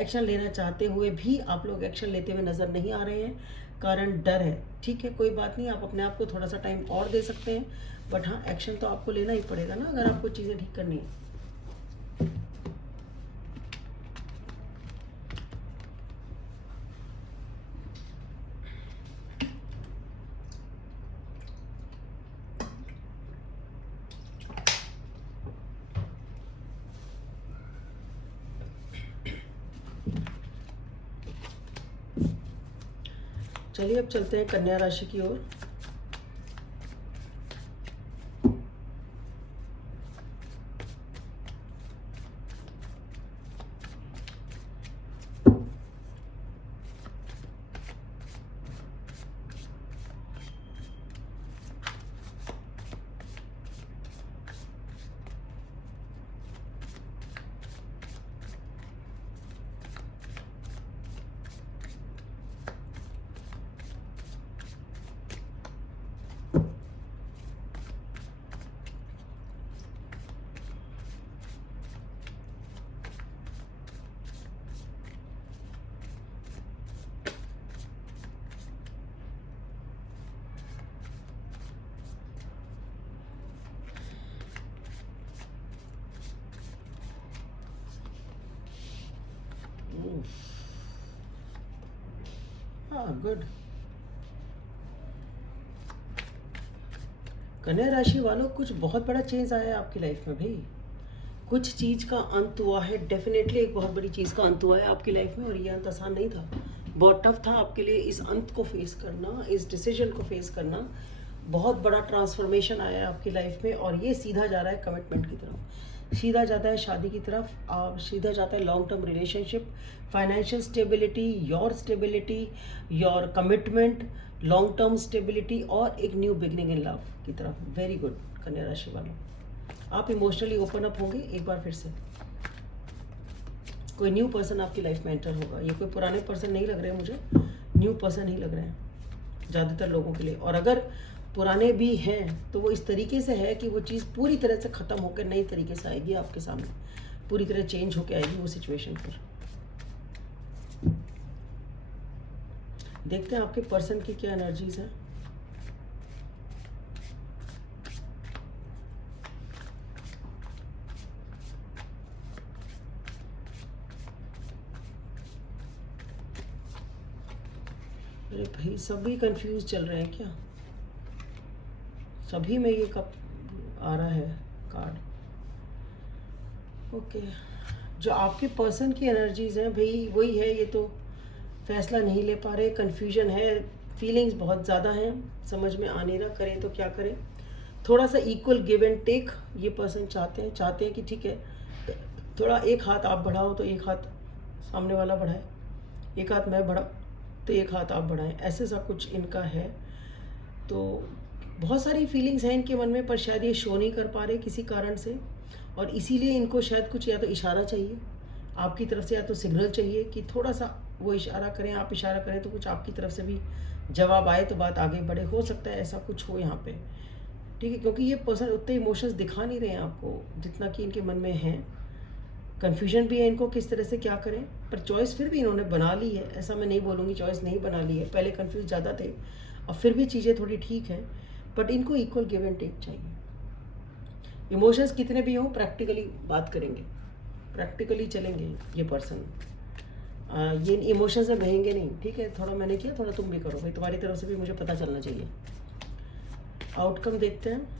एक्शन लेना चाहते हुए भी आप लोग एक्शन लेते हुए नज़र नहीं आ रहे हैं, कारण डर है, ठीक है। कोई बात नहीं, आप अपने आप को थोड़ा सा टाइम और दे सकते हैं, बट हाँ एक्शन तो आपको लेना ही पड़ेगा ना, अगर आपको चीज़ें ठीक करनी है। चलिए अब चलते हैं कन्या राशि की ओर। हाँ, गुड। कन्या राशि वालों, कुछ बहुत बड़ा चेंज आया है आपकी लाइफ में भाई। कुछ चीज़ का अंत हुआ है, डेफिनेटली एक बहुत बड़ी चीज़ का अंत हुआ है आपकी लाइफ में, और ये अंत आसान नहीं था, बहुत टफ था आपके लिए इस अंत को फेस करना, इस डिसीजन को फेस करना। बहुत बड़ा ट्रांसफॉर्मेशन आया है आपकी लाइफ में, और ये सीधा जा रहा है कमिटमेंट की तरफ, सीधा जाता है शादी की तरफ, सीधा जाता है long term relationship, financial stability, your commitment, long term stability, और एक न्यू बिगनिंग इन लव की तरफ। वेरी गुड कन्या राशि वालों, आप इमोशनली ओपन अप होंगे एक बार फिर से। कोई न्यू पर्सन आपकी लाइफ में एंटर होगा। ये कोई पुराने पर्सन नहीं लग रहे हैं मुझे, न्यू पर्सन ही लग रहे हैं ज़्यादातर लोगों के लिए। और अगर पुराने भी हैं तो वो इस तरीके से है कि वो चीज़ पूरी तरह से ख़त्म होकर नई तरीके से आएगी आपके सामने, पूरी तरह चेंज होकर आएगी वो सिचुएशन पर। देखते हैं आपके पर्सन की क्या एनर्जीज हैं। अरे भाई, सभी कंफ्यूज चल रहे हैं क्या? सभी में ये कब आ रहा है कार्ड? ओके, जो आपके पर्सन की एनर्जीज हैं भाई वही है। ये तो फैसला नहीं ले पा रहे, कन्फ्यूजन है, फीलिंग्स बहुत ज़्यादा हैं, समझ में आ नहीं रहा करें तो क्या करें। थोड़ा सा इक्वल गिव एंड टेक ये पर्सन चाहते हैं कि ठीक है, थोड़ा एक हाथ आप बढ़ाओ तो एक हाथ सामने वाला बढ़ाए, एक हाथ मैं बढ़ाऊँ तो एक हाथ आप बढ़ाएं, ऐसे सा कुछ इनका है। तो बहुत सारी फीलिंग्स हैं इनके मन में, पर शायद ये शो नहीं कर पा रहे किसी कारण से, और इसीलिए इनको शायद कुछ या तो इशारा चाहिए आपकी तरफ से, या तो सिग्नल चाहिए कि थोड़ा सा वो इशारा करें, आप इशारा करें तो कुछ आपकी तरफ से भी जवाब आए तो बात आगे बढ़े। हो सकता है ऐसा कुछ हो यहाँ पे, ठीक है, क्योंकि ये पर्सन उतने इमोशंस दिखा नहीं रहे हैं आपको जितना कि इनके मन में है। कन्फ्यूजन भी है इनको किस तरह से क्या करें, पर चॉइस फिर भी इन्होंने बना ली है, ऐसा मैं नहीं बोलूँगी चॉइस नहीं बना ली है। पहले कन्फ्यूज ज़्यादा थे, अब फिर भी चीज़ें थोड़ी ठीक हैं, बट इनको इक्वल गिव एंड टेक चाहिए। इमोशंस कितने भी हों, प्रैक्टिकली बात करेंगे, प्रैक्टिकली चलेंगे ये पर्सन। ये इमोशंस में बहेंगे नहीं, ठीक है। थोड़ा मैंने किया, थोड़ा तुम भी करो भाई, तुम्हारी तरफ से भी मुझे पता चलना चाहिए। आउटकम देखते हैं।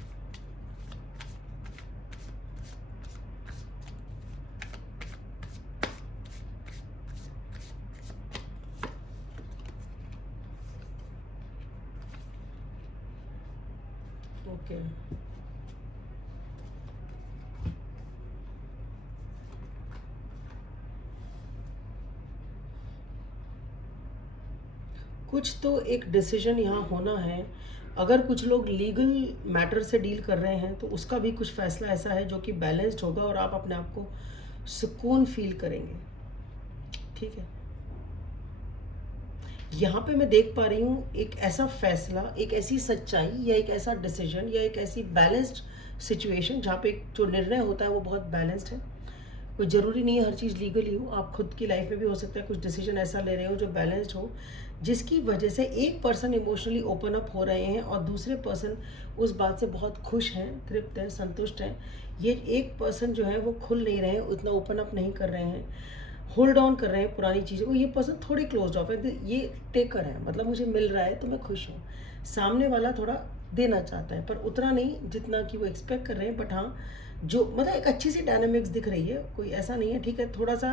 ओके, कुछ तो एक डिसीजन यहाँ होना है। अगर कुछ लोग लीगल मैटर से डील कर रहे हैं तो उसका भी कुछ फैसला ऐसा है जो कि बैलेंस्ड होगा और आप अपने आप को सुकून फील करेंगे, ठीक है। यहाँ पे मैं देख पा रही हूँ एक ऐसा फैसला, एक ऐसी सच्चाई, या एक ऐसा डिसीजन, या एक ऐसी बैलेंस्ड सिचुएशन जहाँ पे जो निर्णय होता है वो बहुत बैलेंस्ड है। कोई ज़रूरी नहीं है हर चीज़ लीगली हो, आप खुद की लाइफ में भी हो सकता है कुछ डिसीजन ऐसा ले रहे हो जो बैलेंस्ड हो, जिसकी वजह से एक पर्सन इमोशनली ओपन अप हो रहे हैं और दूसरे पर्सन उस बात से बहुत खुश हैं, तृप्त हैं, संतुष्ट हैं। ये एक पर्सन जो है वो खुल नहीं रहे हैं, उतना ओपन अप नहीं कर रहे हैं, होल्ड ऑन कर रहे हैं पुरानी चीज़ों को। ये पर्सन थोड़े क्लोज ऑफ है, ये टेकर है, मतलब मुझे मिल रहा है तो मैं खुश हूँ। सामने वाला थोड़ा देना चाहता है पर उतना नहीं जितना कि वो एक्सपेक्ट कर रहे हैं, बट हाँ जो मतलब एक अच्छी सी डायनामिक्स दिख रही है, कोई ऐसा नहीं है, ठीक है। थोड़ा सा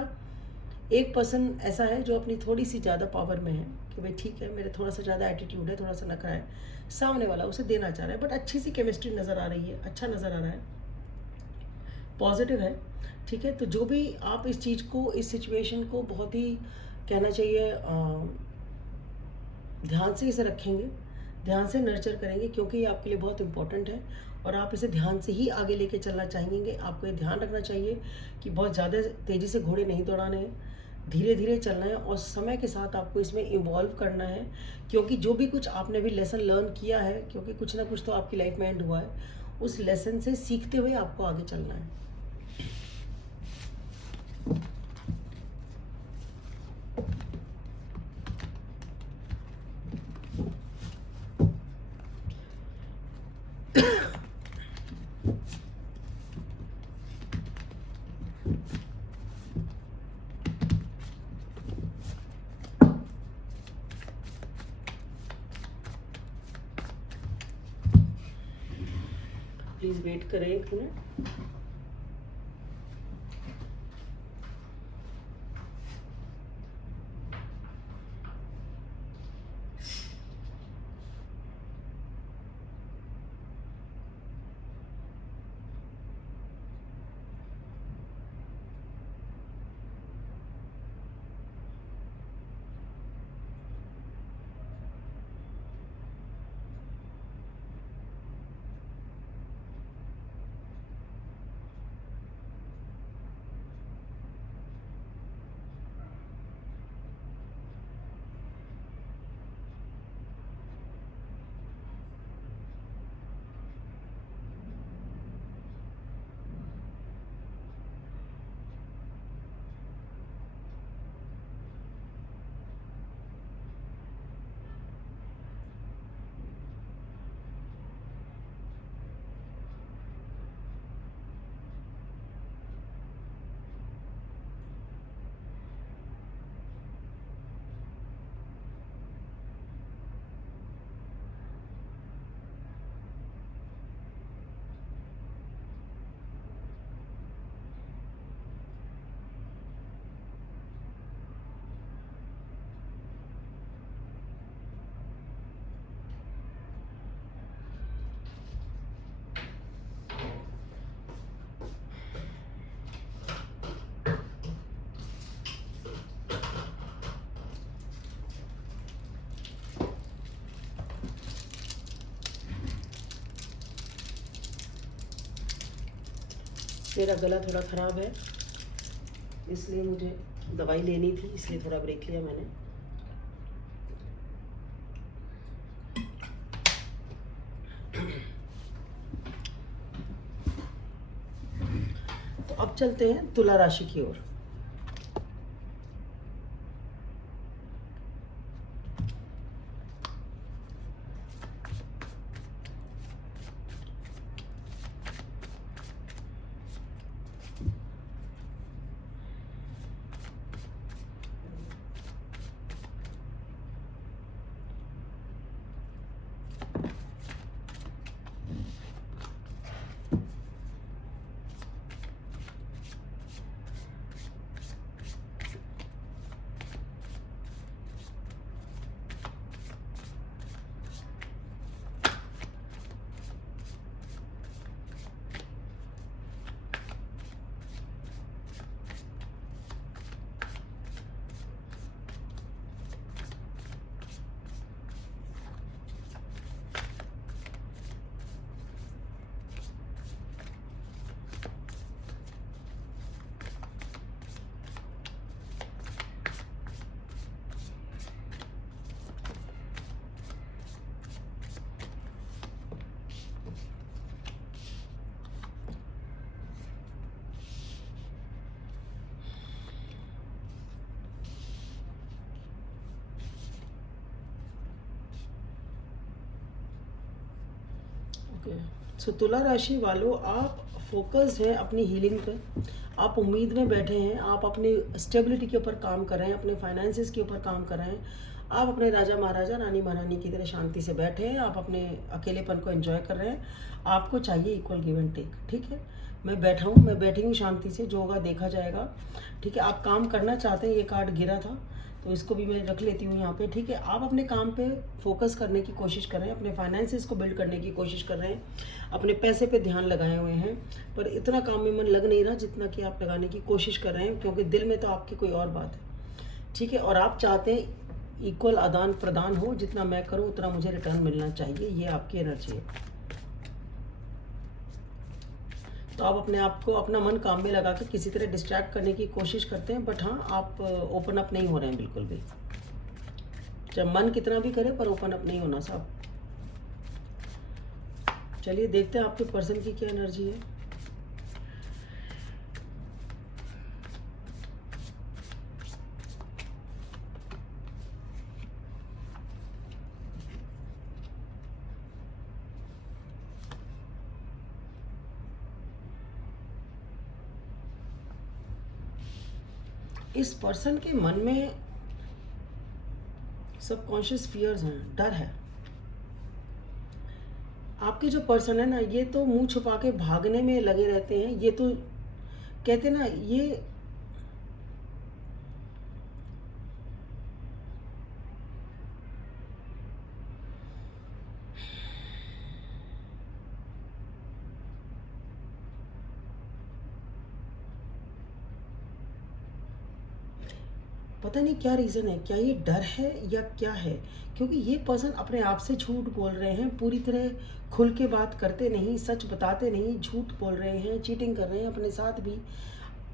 एक पर्सन ऐसा है जो अपनी थोड़ी सी ज़्यादा पावर में है कि भाई ठीक है, मेरे थोड़ा सा ज़्यादा एटीट्यूड है, थोड़ा सा नखरा है, सामने वाला उसे देना चाह रहा है, बट अच्छी सी केमिस्ट्री नज़र आ रही है, अच्छा नज़र आ रहा है, पॉजिटिव है। ठीक है, तो जो भी आप इस चीज़ को, इस सिचुएशन को बहुत ही कहना चाहिए ध्यान से इसे रखेंगे, ध्यान से नर्चर करेंगे, क्योंकि ये आपके लिए बहुत इंपॉर्टेंट है और आप इसे ध्यान से ही आगे लेके चलना चाहेंगे। आपको ये ध्यान रखना चाहिए कि बहुत ज़्यादा तेज़ी से घोड़े नहीं दौड़ाने हैं, धीरे धीरे चलना है और समय के साथ आपको इसमें इवॉल्व करना है, क्योंकि जो भी कुछ आपने भी लेसन लर्न किया है, क्योंकि कुछ ना कुछ तो आपकी लाइफ में एंड हुआ है, उस लेसन से सीखते हुए आपको आगे चलना है। प्लीज़ वेट करें 1 मिनट। मेरा गला थोड़ा ख़राब है, इसलिए मुझे दवाई लेनी थी, इसलिए थोड़ा ब्रेक लिया मैंने। तो अब चलते हैं तुला राशि की ओर। सो तुला राशि वालों, आप फोकस्ड हैं अपनी हीलिंग पे, आप उम्मीद में बैठे हैं, आप अपनी स्टेबिलिटी के ऊपर काम कर रहे हैं, अपने फाइनेंसिस के ऊपर काम कर रहे हैं, आप अपने राजा महाराजा रानी महारानी की तरह शांति से बैठे हैं, आप अपने अकेलेपन को एंजॉय कर रहे हैं। आपको चाहिए इक्वल गिव एंड टेक। ठीक है, मैं बैठा हूँ, मैं बैठी हूँ शांति से, जो होगा देखा जाएगा। ठीक है, आप काम करना चाहते हैं, ये कार्ड गिरा था, तो इसको भी मैं रख लेती हूँ यहाँ पे, ठीक है। आप अपने काम पे फोकस करने की कोशिश कर रहे हैं, अपने फाइनेंसेस को बिल्ड करने की कोशिश कर रहे हैं, अपने पैसे पे ध्यान लगाए हुए हैं, पर इतना काम में मन लग नहीं रहा जितना कि आप लगाने की कोशिश कर रहे हैं, क्योंकि दिल में तो आपकी कोई और बात है, ठीक है। और आप चाहते हैं इक्वल आदान प्रदान हो, जितना मैं करूँ उतना मुझे रिटर्न मिलना चाहिए, ये आपकी एनर्जी है। तो आप अपने आप को, अपना मन काम में लगा के किसी तरह डिस्ट्रैक्ट करने की कोशिश करते हैं, बट हाँ, आप ओपन अप नहीं हो रहे हैं बिल्कुल भी। चाहे मन कितना भी करे, पर ओपन अप नहीं होना साहब। चलिए देखते हैं आपके पर्सन की क्या एनर्जी है। इस पर्सन के मन में सबकॉन्शियस फियर्स हैं, डर है। आपके जो पर्सन है ना, ये तो मुंह छुपा के भागने में लगे रहते हैं। ये तो कहते ना, ये पता नहीं क्या रीज़न है, क्या ये डर है या क्या है, क्योंकि ये पर्सन अपने आप से झूठ बोल रहे हैं, पूरी तरह खुल के बात करते नहीं, सच बताते नहीं, झूठ बोल रहे हैं, चीटिंग कर रहे हैं अपने साथ भी,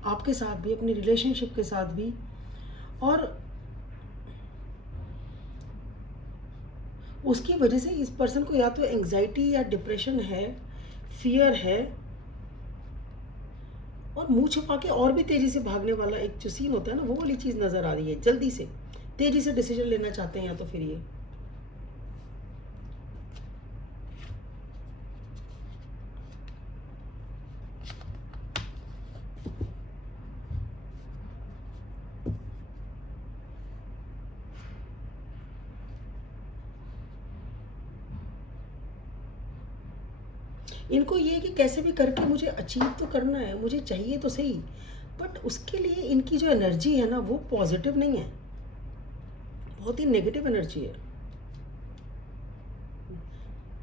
आपके साथ भी, अपनी रिलेशनशिप के साथ भी। और उसकी वजह से इस पर्सन को या तो एंग्जाइटी या डिप्रेशन है, फियर है, और मुंह छुपा के और भी तेजी से भागने वाला एक जो सीन होता है ना, वो वाली चीज़ नज़र आ रही है। जल्दी से, तेजी से डिसीजन लेना चाहते हैं, या तो फिर ये इनको ये है कि कैसे भी करके मुझे अचीव तो करना है, मुझे चाहिए तो सही, बट उसके लिए इनकी जो एनर्जी है ना, वो पॉजिटिव नहीं है, बहुत ही नेगेटिव एनर्जी है।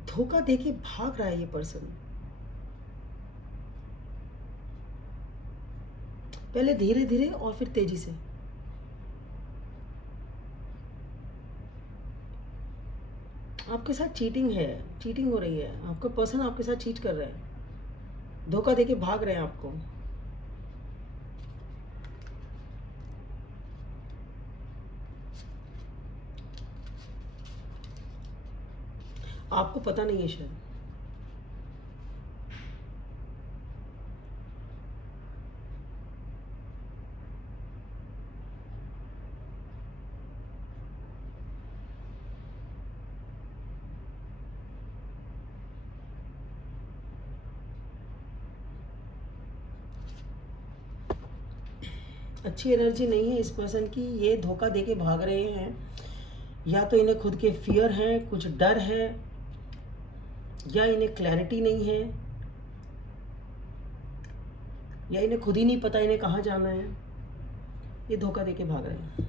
धोखा देके भाग रहा है ये पर्सन। पहले धीरे धीरे और फिर तेजी से। आपके साथ चीटिंग है, चीटिंग हो रही है, आपका पर्सन आपके साथ चीट कर रहा है, धोखा देके भाग रहे हैं आपको। आपको पता नहीं है शायद। अच्छी एनर्जी नहीं है इस पर्सन की, ये धोखा देके भाग रहे हैं। या तो इन्हें खुद के फियर हैं, कुछ डर है, या इन्हें क्लैरिटी नहीं है, या इन्हें खुद ही नहीं पता इन्हें कहाँ जाना है, ये धोखा देके भाग रहे हैं।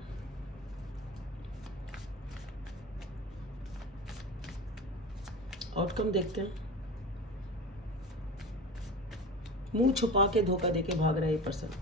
आउटकम देखते हैं। मुंह छुपा के धोखा देके भाग रहा है ये पर्सन।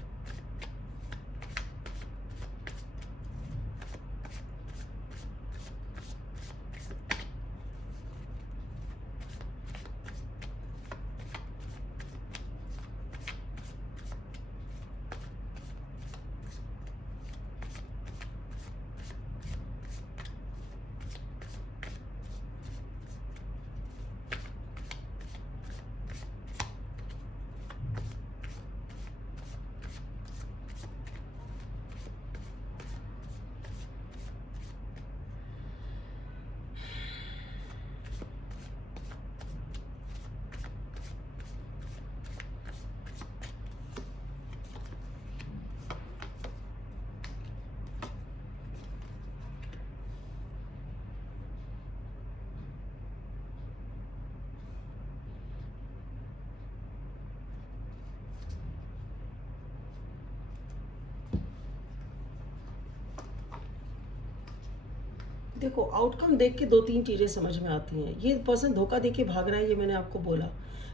देखो आउटकम देख के 2-3 चीज़ें समझ में आती हैं। ये पर्सन धोखा दे के भाग रहा है, ये मैंने आपको बोला।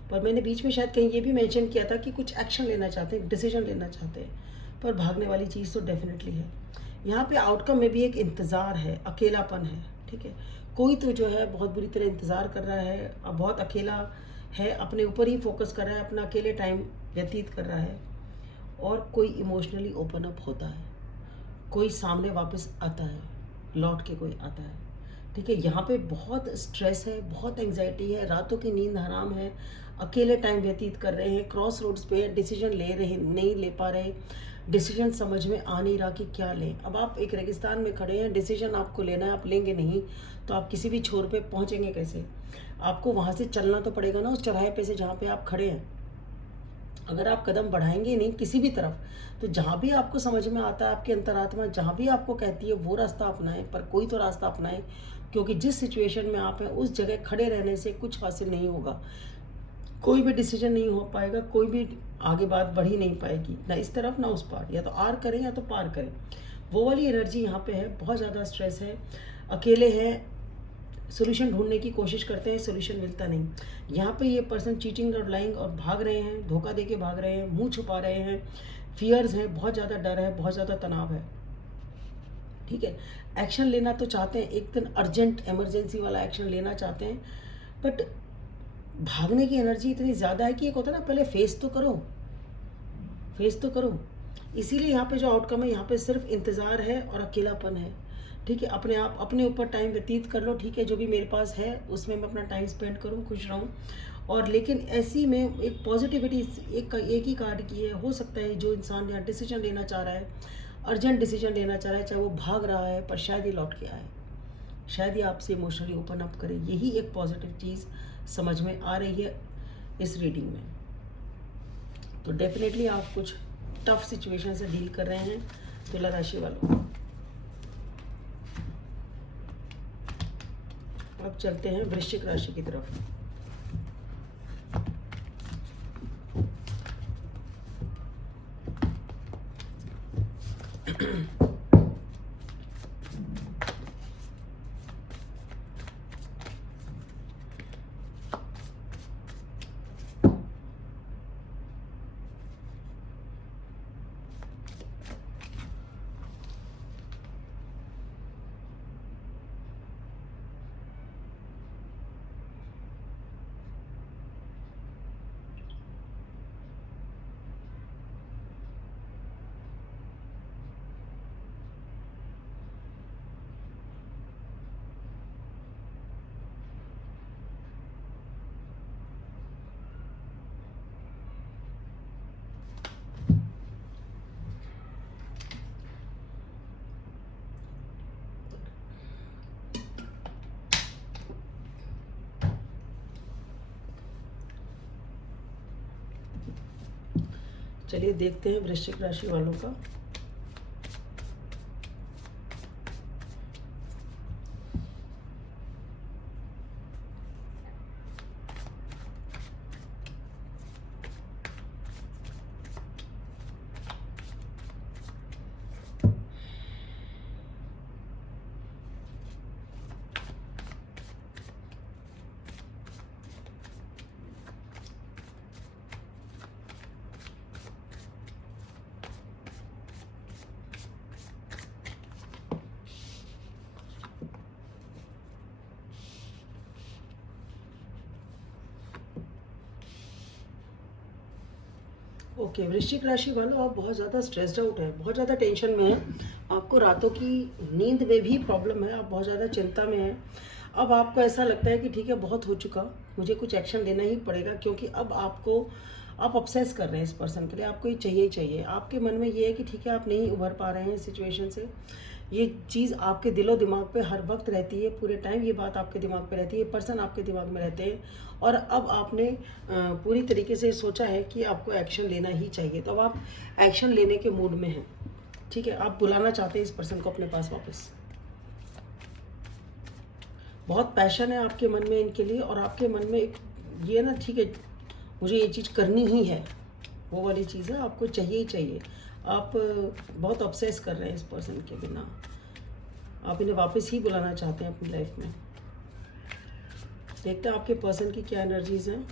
पर मैंने बीच में शायद कहीं ये भी मेंशन किया था कि कुछ एक्शन लेना चाहते हैं, डिसीजन लेना चाहते हैं, पर भागने वाली चीज़ तो डेफिनेटली है। यहाँ पे आउटकम में भी एक इंतज़ार है, अकेलापन है, ठीक है। कोई तो जो है बहुत बुरी तरह इंतज़ार कर रहा है, अब बहुत अकेला है, अपने ऊपर ही फोकस कर रहा है, अपना अकेले टाइम व्यतीत कर रहा है, और कोई इमोशनली ओपन अप होता है, कोई सामने वापस आता है, लौट के कोई आता है, ठीक है। यहाँ पे बहुत स्ट्रेस है, बहुत एंग्जाइटी है, रातों की नींद हराम है, अकेले टाइम व्यतीत कर रहे हैं, क्रॉस रोड्स पे डिसीजन ले रहे नहीं ले पा रहे, डिसीजन समझ में आ नहीं रहा कि क्या लें। अब आप एक रेगिस्तान में खड़े हैं, डिसीजन आपको लेना है, आप लेंगे नहीं तो आप किसी भी छोर पे पहुँचेंगे कैसे? आपको वहाँ से चलना तो पड़ेगा ना, उस चौराहे पे से जहाँ पे आप खड़े हैं। अगर आप कदम बढ़ाएंगे नहीं किसी भी तरफ, तो जहाँ भी आपको समझ में आता है, आपकी अंतरात्मा जहाँ भी आपको कहती है वो रास्ता अपनाएं, पर कोई तो रास्ता अपनाएं, क्योंकि जिस सिचुएशन में आप हैं उस जगह खड़े रहने से कुछ हासिल नहीं होगा, कोई भी डिसीजन नहीं हो पाएगा, कोई भी आगे बात बढ़ ही नहीं पाएगी, ना इस तरफ ना उस पार, या तो आर करें या तो पार करें। वो वाली एनर्जी यहाँ पे है, बहुत ज़्यादा स्ट्रेस है, अकेले हैं, सोल्यूशन ढूंढने की कोशिश करते हैं, सोल्यूशन मिलता नहीं। यहाँ पे ये पर्सन चीटिंग और लाइंग और भाग रहे हैं, धोखा दे के भाग रहे हैं, मुंह छुपा रहे हैं, फियर्स हैं, बहुत ज़्यादा डर है, बहुत ज़्यादा तनाव है, ठीक है। एक्शन लेना तो चाहते हैं, एक दिन अर्जेंट इमरजेंसी वाला एक्शन लेना चाहते हैं, बट भागने की एनर्जी इतनी ज़्यादा है कि एक होता है ना, पहले फेस तो करो, फेस तो करो। इसीलिए यहाँ पे जो आउटकम है, यहाँ पे सिर्फ इंतज़ार है और अकेलापन है, ठीक है। अपने आप अपने ऊपर टाइम व्यतीत कर लो, ठीक है, जो भी मेरे पास है उसमें मैं अपना टाइम स्पेंड करूँ, खुश रहूँ। और लेकिन ऐसी में एक पॉजिटिविटी एक ही कार्ड की है। हो सकता है जो इंसान यहाँ डिसीजन लेना चाह रहा है, अर्जेंट डिसीजन लेना चाह रहा है, चाहे वो भाग रहा है, पर शायद ये लौट के आए, शायद ये आपसे इमोशनली ओपन अप करे, यही एक पॉजिटिव चीज़ समझ में आ रही है इस रीडिंग में। तो डेफिनेटली आप कुछ टफ सिचुएशन से डील कर रहे हैं तुला राशि वालों। अब चलते हैं वृश्चिक राशि की तरफ। चलिए देखते हैं वृश्चिक राशि वालों का। ओके, वृश्चिक राशि वालों आप बहुत ज़्यादा स्ट्रेस्ड आउट है, बहुत ज़्यादा टेंशन में है, आपको रातों की नींद में भी प्रॉब्लम है, आप बहुत ज़्यादा चिंता में हैं। अब आपको ऐसा लगता है कि ठीक है बहुत हो चुका, मुझे कुछ एक्शन लेना ही पड़ेगा, क्योंकि अब आप ऑब्सेस कर रहे हैं इस पर्सन के लिए, आपको ये चाहिए ही चाहिए। आपके मन में ये है कि ठीक है आप नहीं उभर पा रहे हैं इस सिचुएशन से, ये चीज़ आपके दिलो दिमाग पे हर वक्त रहती है, पूरे टाइम ये बात आपके दिमाग पे रहती है, पर्सन आपके दिमाग में रहते हैं, और अब आपने पूरी तरीके से सोचा है कि आपको एक्शन लेना ही चाहिए, तो अब आप एक्शन लेने के मूड में हैं, ठीक है। आप बुलाना चाहते हैं इस पर्सन को अपने पास वापस, बहुत पैशन है आपके मन में इनके लिए, और आपके मन में एक ये ना, ठीक है मुझे ये चीज़ करनी ही है, वो वाली चीज़ है, आपको चाहिए ही चाहिए। आप बहुत ऑब्सेस कर रहे हैं इस पर्सन के बिना, आप इन्हें वापस ही बुलाना चाहते हैं अपनी लाइफ में। देखते हैं आपके पर्सन की क्या एनर्जीज हैं।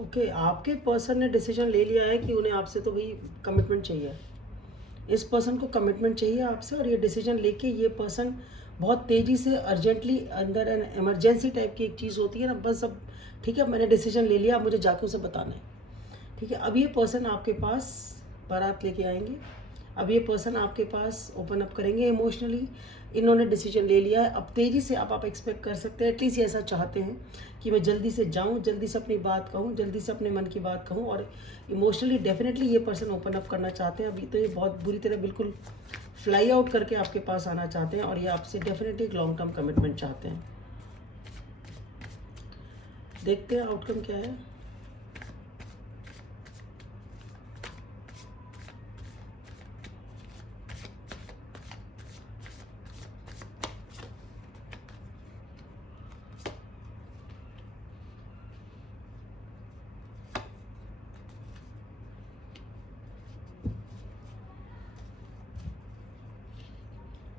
ओके, आपके पर्सन ने डिसीजन ले लिया है कि उन्हें आपसे तो भाई कमिटमेंट चाहिए। इस पर्सन को कमिटमेंट चाहिए आपसे, और ये डिसीजन लेके ये पर्सन बहुत तेज़ी से अर्जेंटली, अंदर एन इमरजेंसी टाइप की एक चीज़ होती है ना, बस अब ठीक है मैंने डिसीजन ले लिया, अब मुझे जाके उसे बताना है। ठीक है, अब ये पर्सन आपके पास बारात लेके आएंगे। अब ये पर्सन आपके पास ओपन अप करेंगे इमोशनली। इन्होंने डिसीजन ले लिया है, अब तेज़ी से आप एक्सपेक्ट कर सकते हैं, एटलीस्ट ये ऐसा चाहते हैं कि मैं जल्दी से जाऊं, जल्दी से अपनी बात कहूं, जल्दी से अपने मन की बात कहूं। और इमोशनली डेफिनेटली ये पर्सन ओपन अप करना चाहते हैं। अभी तो ये बहुत बुरी तरह बिल्कुल फ्लाई आउट करके आपके पास आना चाहते हैं, और ये आपसे डेफिनेटली एक लॉन्ग टर्म कमिटमेंट चाहते हैं। देखते हैं आउटकम क्या है।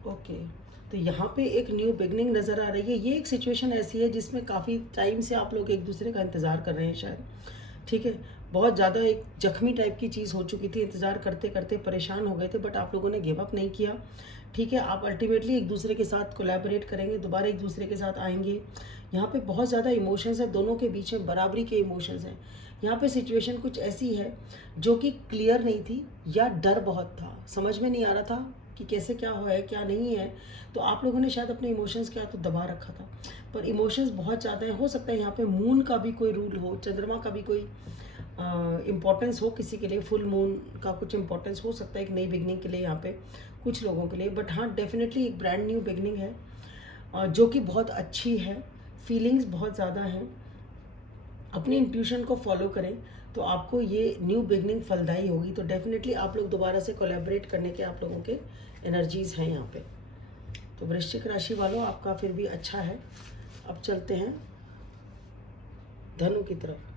ओके, तो यहाँ पे एक न्यू बिगनिंग नज़र आ रही है। ये एक सिचुएशन ऐसी है जिसमें काफ़ी टाइम से आप लोग एक दूसरे का इंतज़ार कर रहे हैं शायद। ठीक है, बहुत ज़्यादा एक जख्मी टाइप की चीज़ हो चुकी थी, इंतज़ार करते करते परेशान हो गए थे, बट आप लोगों ने गिव अप नहीं किया। ठीक है, आप अल्टीमेटली एक दूसरे के साथ कोलैबोरेट करेंगे, दोबारा एक दूसरे के साथ आएंगे। यहाँ पे बहुत ज़्यादा इमोशंस है, दोनों के बीच में बराबरी के इमोशंस हैं। यहाँ पे सिचुएशन कुछ ऐसी है जो कि क्लियर नहीं थी, या डर बहुत था, समझ में नहीं आ रहा था कि कैसे क्या हुआ है क्या नहीं है। तो आप लोगों ने शायद अपने इमोशंस क्या तो दबा रखा था, पर इमोशंस बहुत ज़्यादा है। हो सकता है यहाँ पे मून का भी कोई रूल हो, चंद्रमा का भी कोई इम्पोर्टेंस हो किसी के लिए, फुल मून का कुछ इम्पोर्टेंस हो सकता है एक नई बिगनिंग के लिए यहाँ पे कुछ लोगों के लिए। बट हाँ, डेफिनेटली एक ब्रांड न्यू बिगनिंग है, जो कि बहुत अच्छी है। फीलिंग्स बहुत ज़्यादा हैं। अपनी इंट्यूशन को फॉलो करें तो आपको ये न्यू बिगनिंग फलदायी होगी। तो डेफिनेटली आप लोग दोबारा से कोलैबोरेट करने के आप लोगों के एनर्जीज़ हैं यहाँ पे। तो वृश्चिक राशि वालों, आपका फिर भी अच्छा है। अब चलते हैं धनु की तरफ।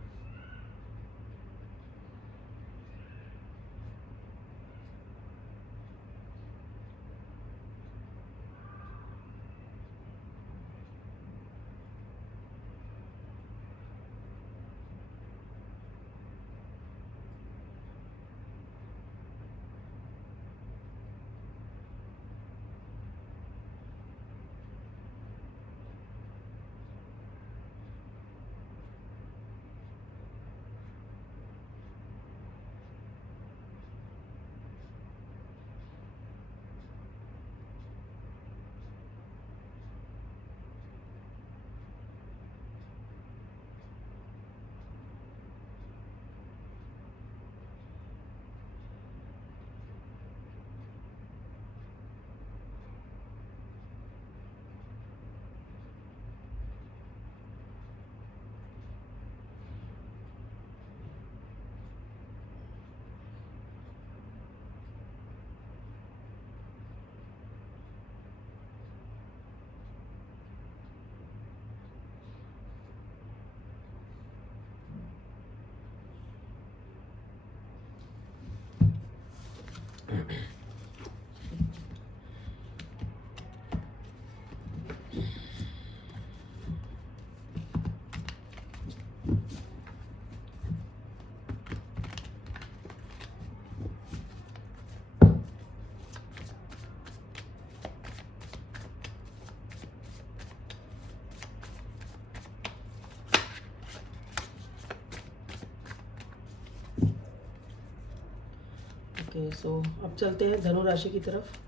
ओके, सो अब चलते हैं धनु राशि की तरफ।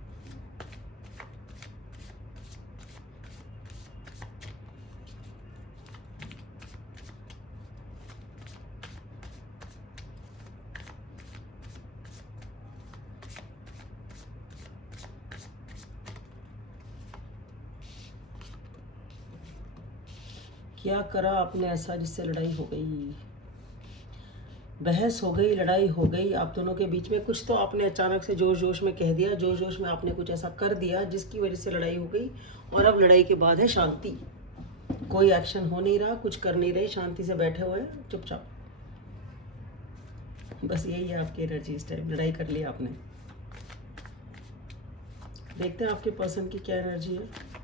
क्या करा आपने ऐसा जिससे लड़ाई हो गई? बहस हो गई, लड़ाई हो गई आप दोनों के बीच में। कुछ तो आपने अचानक से जोश जोश में कह दिया, जोश जोश में आपने कुछ ऐसा कर दिया जिसकी वजह से लड़ाई हो गई। और अब लड़ाई के बाद है शांति। कोई एक्शन हो नहीं रहा, कुछ कर नहीं रहे, शांति से बैठे हुए हैं चुपचाप। बस यही है आपकी एनर्जी इस टाइम। लड़ाई कर ली आपने। देखते हैं आपके पर्सन की क्या एनर्जी है।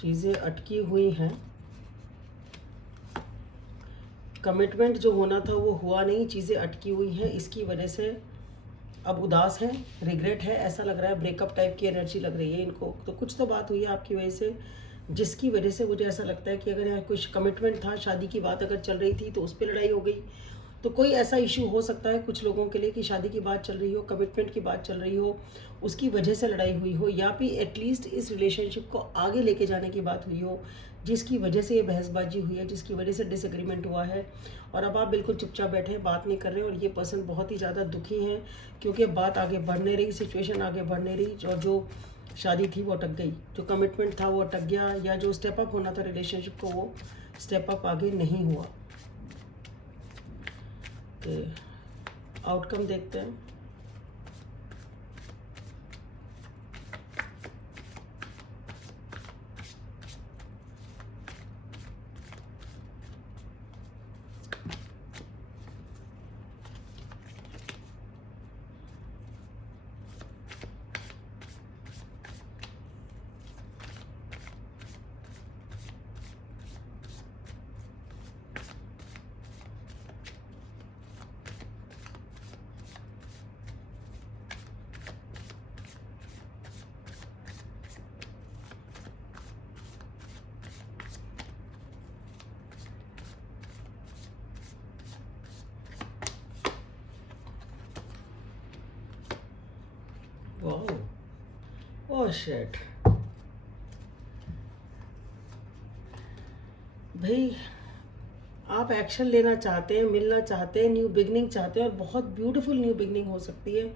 चीज़ें अटकी हुई हैं। कमिटमेंट जो होना था वो हुआ नहीं, चीज़ें अटकी हुई हैं। इसकी वजह से अब उदास है, रिग्रेट है, ऐसा लग रहा है। ब्रेकअप टाइप की एनर्जी लग रही है इनको। तो कुछ तो बात हुई है आपकी वजह से, जिसकी वजह से मुझे ऐसा लगता है कि अगर यहाँ कुछ कमिटमेंट था, शादी की बात अगर चल रही थी तो उस पर लड़ाई हो गई। तो कोई ऐसा इशू हो सकता है कुछ लोगों के लिए कि शादी की बात चल रही हो, कमिटमेंट की बात चल रही हो, उसकी वजह से लड़ाई हुई हो, या फिर एटलीस्ट इस रिलेशनशिप को आगे लेके जाने की बात हुई हो, जिसकी वजह से ये बहसबाजी हुई है, जिसकी वजह से डिसएग्रीमेंट हुआ है। और अब आप बिल्कुल चुपचाप बैठे हैं, बात नहीं कर रहे हैं। और ये पर्सन बहुत ही ज़्यादा दुखी हैं क्योंकि बात आगे बढ़ नहीं रही, सिचुएशन आगे बढ़ नहीं रही। और जो शादी थी वो अटक गई, जो कमिटमेंट था वो अटक गया, या जो स्टेप अप होना था रिलेशनशिप को वो स्टेप अप आगे नहीं हुआ। तो आउटकम देखते हैं। ओह शिट भाई, आप एक्शन लेना चाहते हैं, मिलना चाहते हैं, न्यू बिगनिंग चाहते हैं, और बहुत ब्यूटीफुल न्यू बिगनिंग हो सकती है।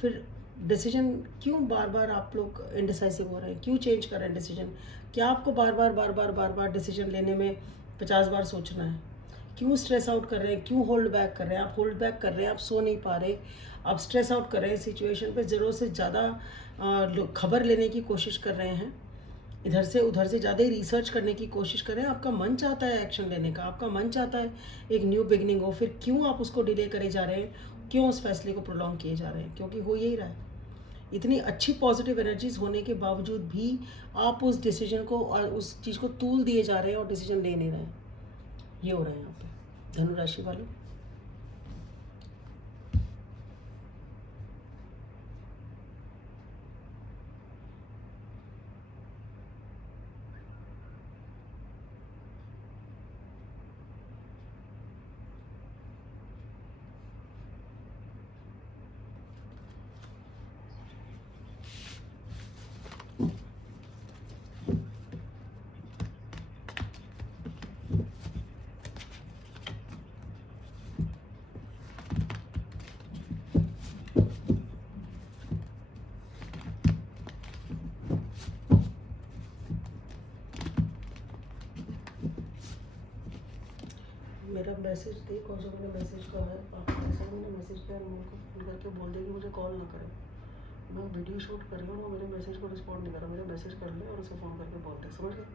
फिर डिसीजन क्यों बार बार आप लोग इनडिसाइसिव हो रहे हैं? क्यों चेंज कर रहे हैं डिसीजन? क्या आपको बार बार डिसीजन लेने में 50 बार सोचना है? क्यों स्ट्रेस आउट कर रहे हैं? क्यों होल्ड बैक कर रहे हैं? आप होल्ड बैक कर रहे हैं, आप सो नहीं पा रहे, आप स्ट्रेस आउट कर रहे हैं सिचुएशन पे, ज़रूरत से ज़्यादा खबर लेने की कोशिश कर रहे हैं, इधर से उधर से ज़्यादा ही रिसर्च करने की कोशिश करें। आपका मन चाहता है एक्शन लेने का, आपका मन चाहता है एक न्यू बिगनिंग हो, फिर क्यों आप उसको डिले करे जा रहे हैं? क्यों उस फैसले को प्रोलॉन्ग किए जा रहे हैं? क्योंकि हो यही रहा है। इतनी अच्छी पॉजिटिव एनर्जीज होने के बावजूद भी आप उस डिसीजन को और उस चीज़ को तूल दिए जा रहे हैं और डिसीजन ले नहीं रहे हैं। ये हो रहा है यहाँ पे धनु राशि वालों। मेरा मैसेज देख, और जो मैंने मैसेज करा है आपको, ऐसा मैंने मैसेज किया, मेरे को फोन करके बोल दे कि मुझे कॉल ना करें। मैं वीडियो शूट कर रही हूँ, वो मेरे मैसेज को रिस्पॉन्ड नहीं कर रहा, मेरे मैसेज कर ले और उसे फ़ोन करके बोल दे, समझ गए?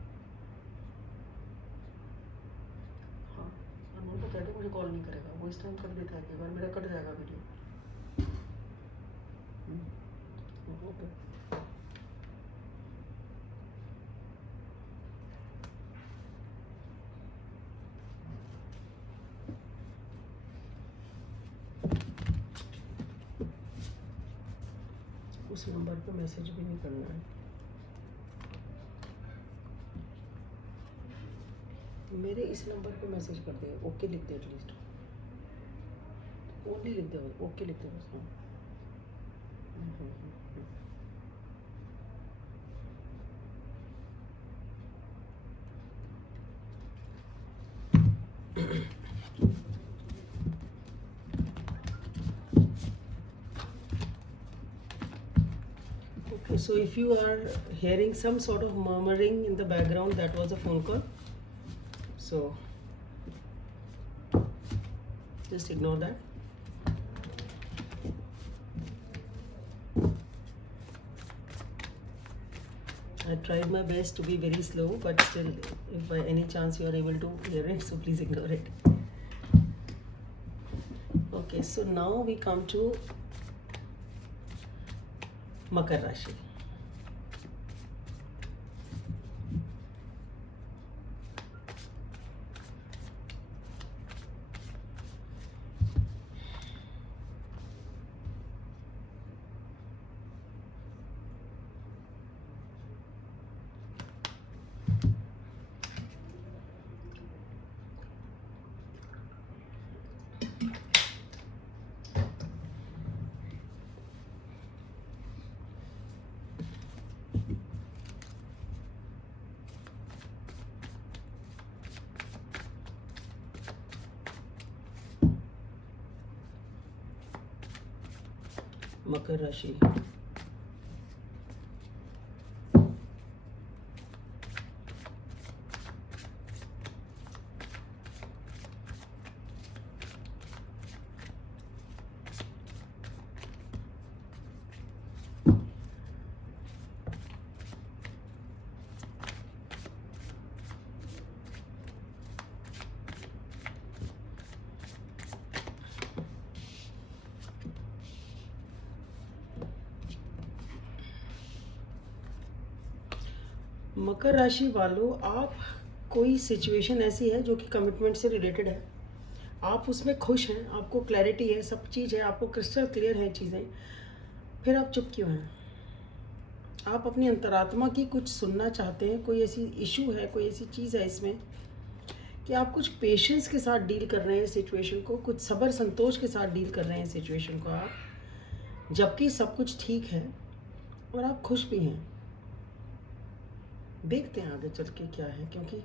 हाँ, अनमोल को कह दे मुझे कॉल नहीं करेगा, वो इस टाइम कर देता है, कई बार मेरा कट जाएगा वीडियो। ओके। उस नंबर पे मैसेज भी नहीं करना है, मेरे इस नंबर पे मैसेज कर दे, ओके लिख दे, एटलीस्ट ओनली लिख दे, ओके लिख दे बस। हाँ। Okay, so if you are hearing some sort of murmuring in the background, that was a phone call. So just ignore that. I tried my best to be very slow, but still, if by any chance you are able to hear it, so please ignore it. Okay, so now we come to Makar Rashi. मकर राशि, मकर राशि वालों, आप कोई situation ऐसी है जो कि commitment से रिलेटेड है, आप उसमें खुश हैं, आपको क्लैरिटी है, सब चीज़ है, आपको क्रिस्टल क्लियर है चीज़ें, फिर आप चुप क्यों हैं? आप अपनी अंतरात्मा की कुछ सुनना चाहते हैं, कोई ऐसी इशू है, कोई ऐसी चीज़ है इसमें कि आप कुछ पेशेंस के साथ डील कर रहे हैं सिचुएशन को, कुछ सब्र संतोष के साथ डील कर रहे हैं सिचुएशन को आप, जबकि सब कुछ ठीक है और आप खुश भी हैं। देखते हैं आगे चल के क्या है, क्योंकि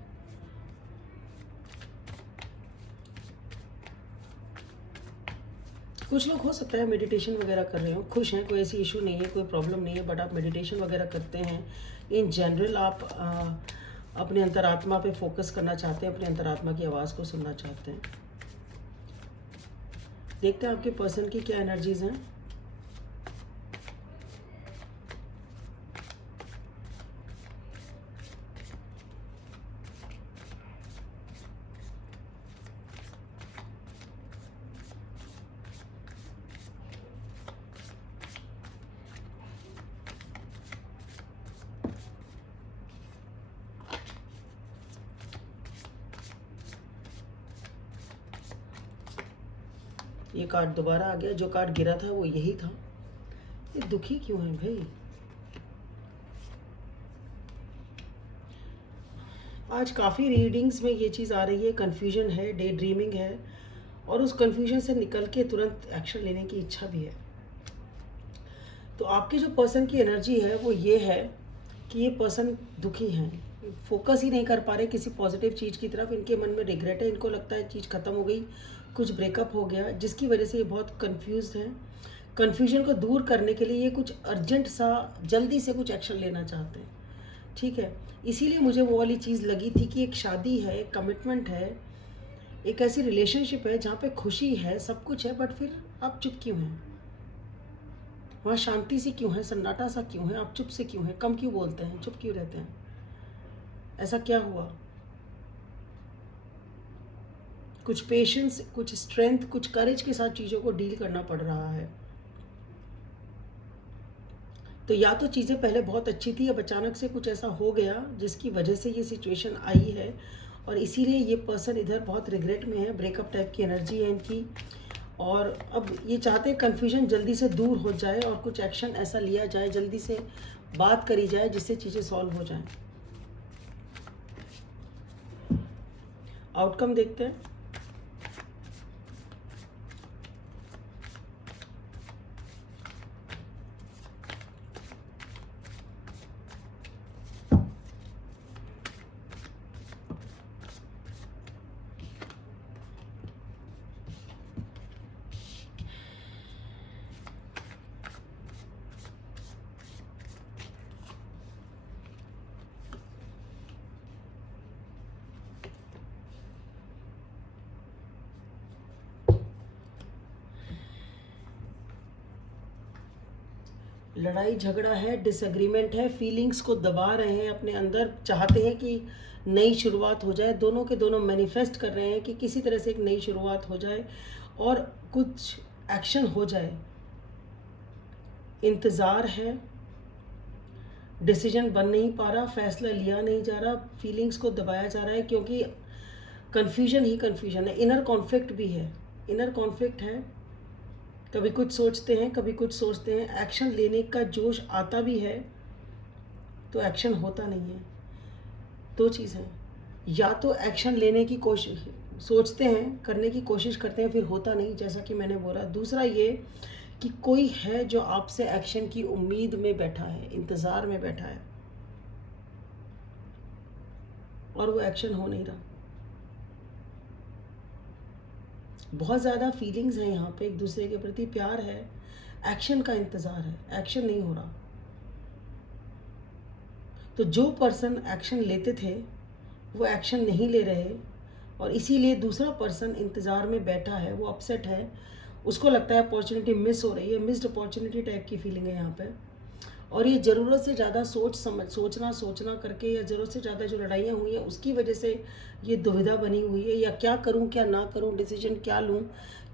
कुछ लोग हो सकता है मेडिटेशन वगैरह कर रहे हो, खुश हैं, कोई ऐसी इशू नहीं है, कोई प्रॉब्लम नहीं है, बट आप मेडिटेशन वगैरह करते हैं, इन जनरल आप अपने अंतरात्मा पे फोकस करना चाहते हैं, अपने अंतरात्मा की आवाज़ को सुनना चाहते हैं। देखते हैं आपके पर्सन की क्या एनर्जीज हैं। ये कार्ड दोबारा आ गया, जो कार्ड गिरा था वो यही था। ये दुखी क्यों है भाई? आज काफ़ी रीडिंग्स में ये चीज़ आ रही है, कन्फ्यूजन है, डे ड्रीमिंग है, और उस कन्फ्यूजन से निकल के तुरंत एक्शन लेने की इच्छा भी है। तो आपके जो पर्सन की एनर्जी है वो ये है कि ये पर्सन दुखी हैं, फोकस ही नहीं कर पा रहे किसी पॉजिटिव चीज़ की तरफ, इनके मन में रिग्रेट है, इनको लगता है चीज़ ख़त्म हो गई, कुछ ब्रेकअप हो गया, जिसकी वजह से ये बहुत कंफ्यूज हैं। कन्फ्यूजन को दूर करने के लिए ये कुछ अर्जेंट सा जल्दी से कुछ एक्शन लेना चाहते हैं, ठीक है। इसीलिए मुझे वो वाली चीज़ लगी थी कि एक शादी है, एक कमिटमेंट है, एक ऐसी रिलेशनशिप है जहाँ पे खुशी है, सब कुछ है, बट फिर आप चुप क्यों हैं? वहाँ शांति सी क्यों है, सन्नाटा सा क्यों है, आप चुप से क्यों हैं, कम क्यों बोलते हैं, चुप क्यों रहते हैं? ऐसा क्या हुआ? कुछ पेशेंस, कुछ स्ट्रेंथ, कुछ करेज के साथ चीज़ों को डील करना पड़ रहा है। तो या तो चीज़ें पहले बहुत अच्छी थी, अब अचानक से कुछ ऐसा हो गया जिसकी वजह से ये सिचुएशन आई है, और इसीलिए ये पर्सन इधर बहुत रिग्रेट में है, ब्रेकअप टाइप की एनर्जी है इनकी। और अब ये चाहते हैं कन्फ्यूजन जल्दी से दूर हो जाए और कुछ एक्शन ऐसा लिया जाए, जल्दी से बात करी जाए जिससे चीज़ें सॉल्व हो जाएं। आउटकम देखते हैं। लड़ाई झगड़ा है, डिसएग्रीमेंट है, फीलिंग्स को दबा रहे हैं अपने अंदर, चाहते हैं कि नई शुरुआत हो जाए, दोनों के दोनों मैनिफेस्ट कर रहे हैं कि किसी तरह से एक नई शुरुआत हो जाए और कुछ एक्शन हो जाए। इंतज़ार है, डिसीजन बन नहीं पा रहा, फैसला लिया नहीं जा रहा, फीलिंग्स को दबाया जा रहा है, क्योंकि कन्फ्यूजन ही कन्फ्यूजन है, इनर कॉन्फ्लिक्ट भी है, इनर कॉन्फ्लिक्ट है। कभी कुछ सोचते हैं, कभी कुछ सोचते हैं, एक्शन लेने का जोश आता भी है तो एक्शन होता नहीं है। दो चीज़ है, या तो एक्शन लेने की कोशिश सोचते हैं, करने की कोशिश करते हैं, फिर होता नहीं, जैसा कि मैंने बोला। दूसरा ये कि कोई है जो आपसे एक्शन की उम्मीद में बैठा है, इंतज़ार में बैठा है, और वो एक्शन हो नहीं रहा। बहुत ज़्यादा फीलिंग्स हैं यहाँ पे, एक दूसरे के प्रति प्यार है, एक्शन का इंतज़ार है, एक्शन नहीं हो रहा। तो जो पर्सन एक्शन लेते थे वो एक्शन नहीं ले रहे, और इसीलिए दूसरा पर्सन इंतज़ार में बैठा है, वो अपसेट है, उसको लगता है अपॉर्चुनिटी मिस हो रही है, मिस्ड अपॉर्चुनिटी टाइप की फीलिंग है यहाँ पे। और ये ज़रूरत से ज़्यादा सोचना करके, या ज़रूरत से ज़्यादा जो लड़ाइयाँ हुई हैं उसकी वजह से ये दुविधा बनी हुई है, या क्या करूँ क्या ना करूँ, डिसीजन क्या लूँ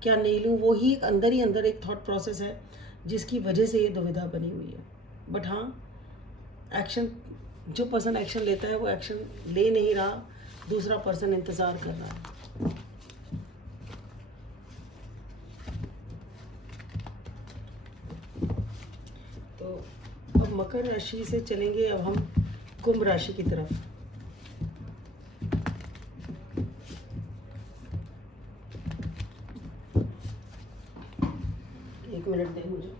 क्या नहीं लूँ, वो ही अंदर एक थॉट प्रोसेस है जिसकी वजह से ये दुविधा बनी हुई है। बट हाँ, एक्शन, जो पर्सन एक्शन लेता है वो एक्शन ले नहीं रहा, दूसरा पर्सन इंतज़ार कर रहा है। तो अब मकर राशि से चलेंगे अब हम कुंभ राशि की तरफ। एक मिनट दें मुझे।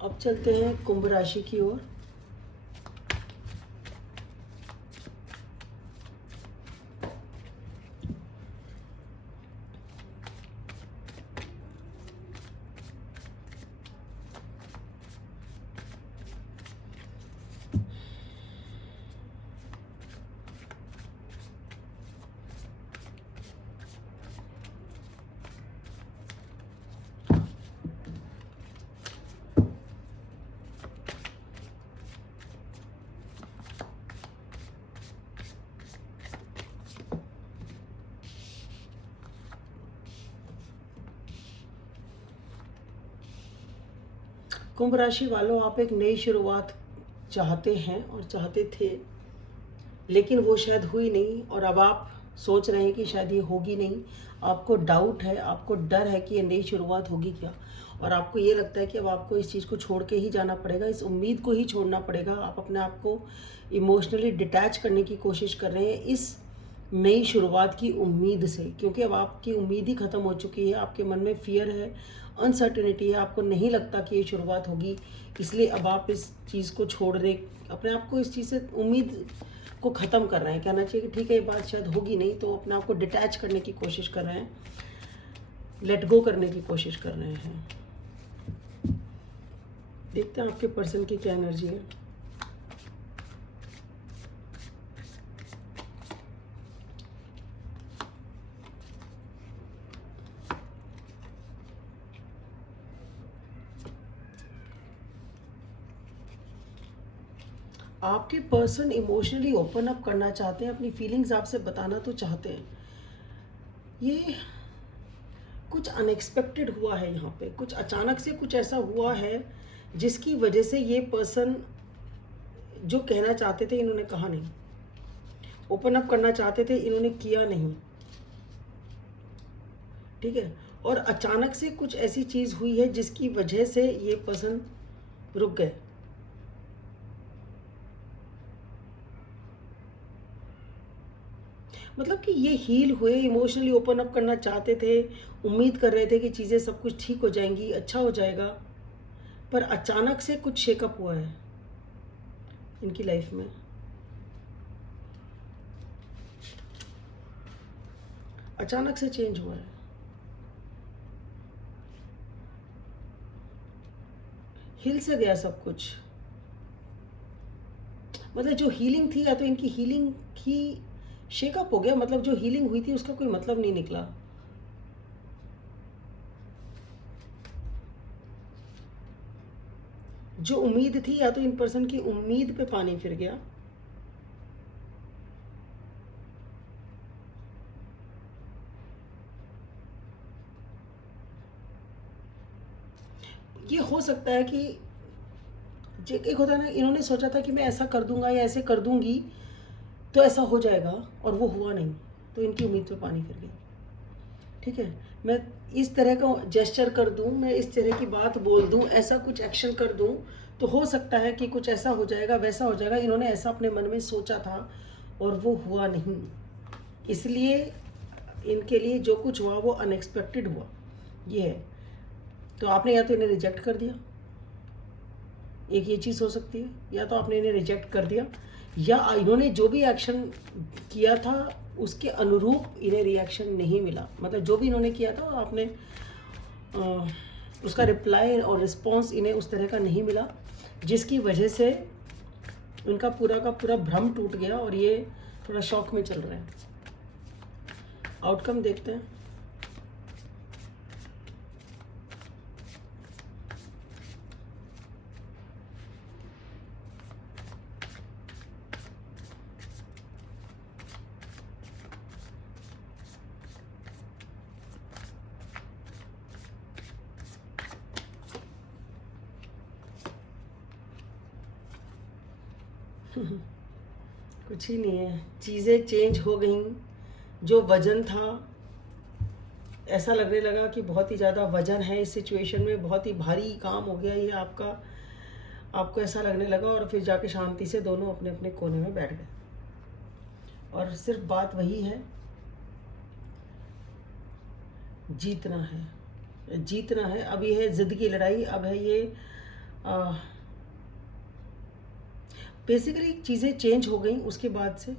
अब चलते हैं कुंभ राशि की ओर। कुंभ राशि वालों, आप एक नई शुरुआत चाहते हैं और चाहते थे, लेकिन वो शायद हुई नहीं और अब आप सोच रहे हैं कि शायद ये होगी नहीं। आपको डाउट है, आपको डर है कि ये नई शुरुआत होगी क्या, और आपको ये लगता है कि अब आपको इस चीज़ को छोड़ के ही जाना पड़ेगा, इस उम्मीद को ही छोड़ना पड़ेगा। आप अपने आप को इमोशनली डिटैच करने की कोशिश कर रहे हैं इस नई शुरुआत की उम्मीद से, क्योंकि अब आपकी उम्मीद ही ख़त्म हो चुकी है। आपके मन में फियर है, अनसर्टेनिटी है, आपको नहीं लगता कि ये शुरुआत होगी, इसलिए अब आप इस चीज़ को छोड़ रहे, अपने आप को इस चीज़ से उम्मीद को ख़त्म कर रहे हैं। कहना चाहिए कि ठीक है ये बात शायद होगी नहीं, तो अपने आप को डिटैच करने की कोशिश कर रहे हैं, लेट गो करने की कोशिश कर रहे हैं। देखते हैं आपके पर्सन की क्या एनर्जी है। आपके पर्सन इमोशनली ओपन अप करना चाहते हैं, अपनी फीलिंग्स आपसे बताना तो चाहते हैं। ये कुछ अनएक्सपेक्टेड हुआ है यहाँ पे, कुछ अचानक से कुछ ऐसा हुआ है जिसकी वजह से ये पर्सन जो कहना चाहते थे इन्होंने कहा नहीं, ओपन अप करना चाहते थे इन्होंने किया नहीं, ठीक है। और अचानक से कुछ ऐसी चीज़ हुई है जिसकी वजह से ये पर्सन रुक गए। मतलब कि ये हील हुए, इमोशनली ओपन अप करना चाहते थे, उम्मीद कर रहे थे कि चीज़ें सब कुछ ठीक हो जाएंगी, अच्छा हो जाएगा, पर अचानक से कुछ शेकअप हुआ है इनकी लाइफ में। अचानक से चेंज हुआ है। हिल से गया सब कुछ। मतलब जो हीलिंग थी, या तो इनकी हीलिंग की शेकअप हो गया, मतलब जो हीलिंग हुई थी उसका कोई मतलब नहीं निकला। जो उम्मीद थी, या तो इन पर्सन की उम्मीद पे पानी फिर गया, ये हो सकता है कि एक होता है ना, इन्होंने सोचा था कि मैं ऐसा कर दूंगा या ऐसे कर दूंगी तो ऐसा हो जाएगा, और वो हुआ नहीं, तो इनकी उम्मीद पे पानी फिर गया। ठीक है, मैं इस तरह का जेस्चर कर दूं, मैं इस तरह की बात बोल दूं, ऐसा कुछ एक्शन कर दूं, तो हो सकता है कि कुछ ऐसा हो जाएगा, वैसा हो जाएगा। इन्होंने ऐसा अपने मन में सोचा था और वो हुआ नहीं, इसलिए इनके लिए जो कुछ हुआ वो अनएक्सपेक्टेड हुआ, ये है। तो आपने या तो इन्हें रिजेक्ट कर दिया, एक ये चीज़ हो सकती है, या तो आपने इन्हें रिजेक्ट कर दिया, या इन्होंने जो भी एक्शन किया था उसके अनुरूप इन्हें रिएक्शन नहीं मिला। मतलब जो भी इन्होंने किया था आपने उसका रिप्लाई और रिस्पॉन्स इन्हें उस तरह का नहीं मिला, जिसकी वजह से उनका पूरा का पूरा भ्रम टूट गया और ये थोड़ा शॉक में चल रहे हैं। आउटकम देखते हैं। कुछ ही नहीं है, चीज़ें चेंज हो गई। जो वजन था, ऐसा लगने लगा कि बहुत ही ज़्यादा वजन है इस सिचुएशन में, बहुत ही भारी काम हो गया ये आपका, आपको ऐसा लगने लगा, और फिर जाके शांति से दोनों अपने अपने कोने में बैठ गए। और सिर्फ बात वही है, जीतना है, जीतना है। अब ये है जिद की लड़ाई, अब है ये बेसिकली चीज़ें चेंज हो गई उसके बाद से,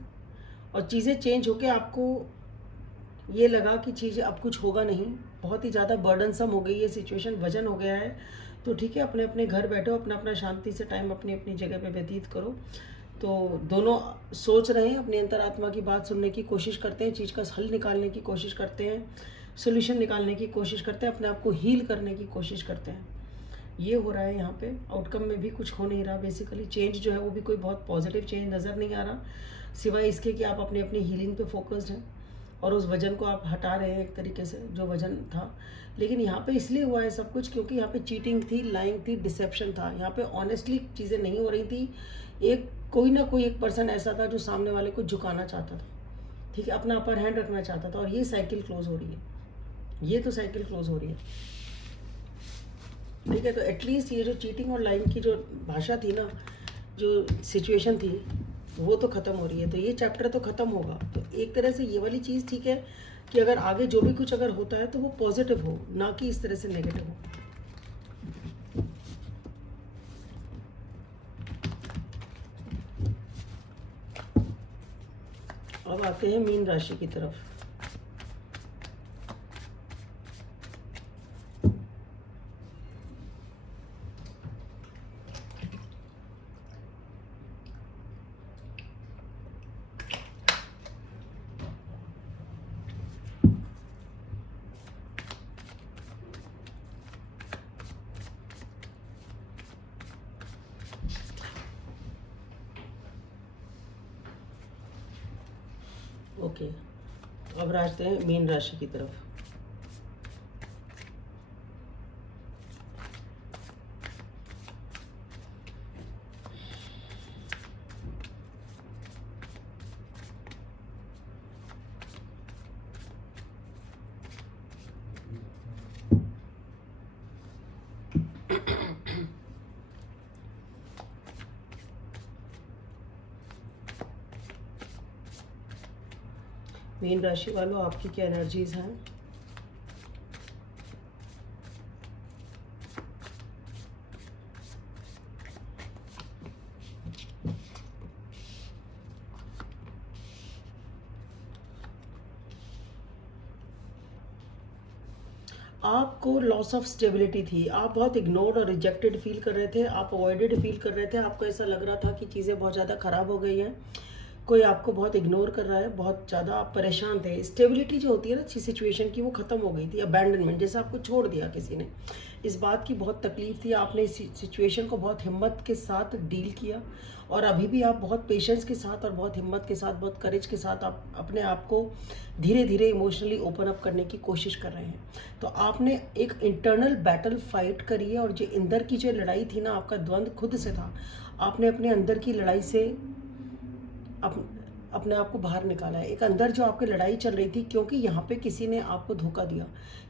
और चीज़ें चेंज होके आपको ये लगा कि चीज़ें अब कुछ होगा नहीं, बहुत ही ज़्यादा बर्डनसम हो गई ये सिचुएशन, वजन हो गया है। तो ठीक है, अपने अपने घर बैठो, अपना अपना शांति से टाइम अपनी अपनी जगह पे व्यतीत करो। तो दोनों सोच रहे हैं, अपनी अंतरात्मा की बात सुनने की कोशिश करते हैं, चीज़ का हल निकालने की कोशिश करते हैं, सोल्यूशन निकालने की कोशिश करते हैं, अपने आप को हील करने की कोशिश करते हैं। ये हो रहा है यहाँ पे। आउटकम में भी कुछ हो नहीं रहा, बेसिकली चेंज जो है वो भी कोई बहुत पॉजिटिव चेंज नज़र नहीं आ रहा, सिवाय इसके कि आप अपनी अपनी हीलिंग पे फोकस्ड हैं। और उस वजन को आप हटा रहे हैं एक तरीके से, जो वजन था। लेकिन यहाँ पे इसलिए हुआ है सब कुछ क्योंकि यहाँ पे चीटिंग थी, लाइंग थी, डिसेप्शन था। यहाँ पे ऑनेस्टली चीज़ें नहीं हो रही थी। एक कोई ना कोई एक पर्सन ऐसा था जो सामने वाले को झुकाना चाहता था, ठीक है, अपना अपर हैंड रखना चाहता था, और ये साइकिल क्लोज हो रही है, ये तो साइकिल क्लोज हो रही है, ठीक है। तो एटलीस्ट ये जो चीटिंग और लाइंग की जो भाषा थी ना, जो सिचुएशन थी, वो तो ख़त्म हो रही है। तो ये चैप्टर तो ख़त्म होगा। तो एक तरह से ये वाली चीज़ ठीक है कि अगर आगे जो भी कुछ अगर होता है तो वो पॉजिटिव हो, ना कि इस तरह से नेगेटिव हो। अब आते हैं मीन राशि की तरफ। ओके, अब आते हैं मीन राशि की तरफ। मीन राशि वालों, आपकी क्या एनर्जीज हैं? आपको लॉस ऑफ स्टेबिलिटी थी, आप बहुत इग्नोर्ड और रिजेक्टेड फील कर रहे थे, आप अवॉइडेड फील कर रहे थे, आपको ऐसा लग रहा था कि चीज़ें बहुत ज़्यादा ख़राब हो गई हैं, कोई आपको बहुत इग्नोर कर रहा है, बहुत ज़्यादा आप परेशान थे। स्टेबिलिटी जो होती है ना अच्छी सिचुएशन की, वो ख़त्म हो गई थी। अबैंडनमेंट, जैसे आपको छोड़ दिया किसी ने, इस बात की बहुत तकलीफ थी। आपने इस सिचुएशन को बहुत हिम्मत के साथ डील किया, और अभी भी आप बहुत पेशेंस के साथ और बहुत हिम्मत के साथ, बहुत करेज के साथ आप अपने आप को धीरे धीरे इमोशनली ओपन अप करने की कोशिश कर रहे हैं। तो आपने एक इंटरनल बैटल फाइट करी है, और जो अंदर की जो लड़ाई थी ना, आपका द्वंद्व खुद से था। आपने अपने अंदर की लड़ाई से अपने आप को बाहर निकाला है। एक अंदर जो आपकी लड़ाई चल रही थी, क्योंकि यहाँ पे किसी ने आपको धोखा दिया,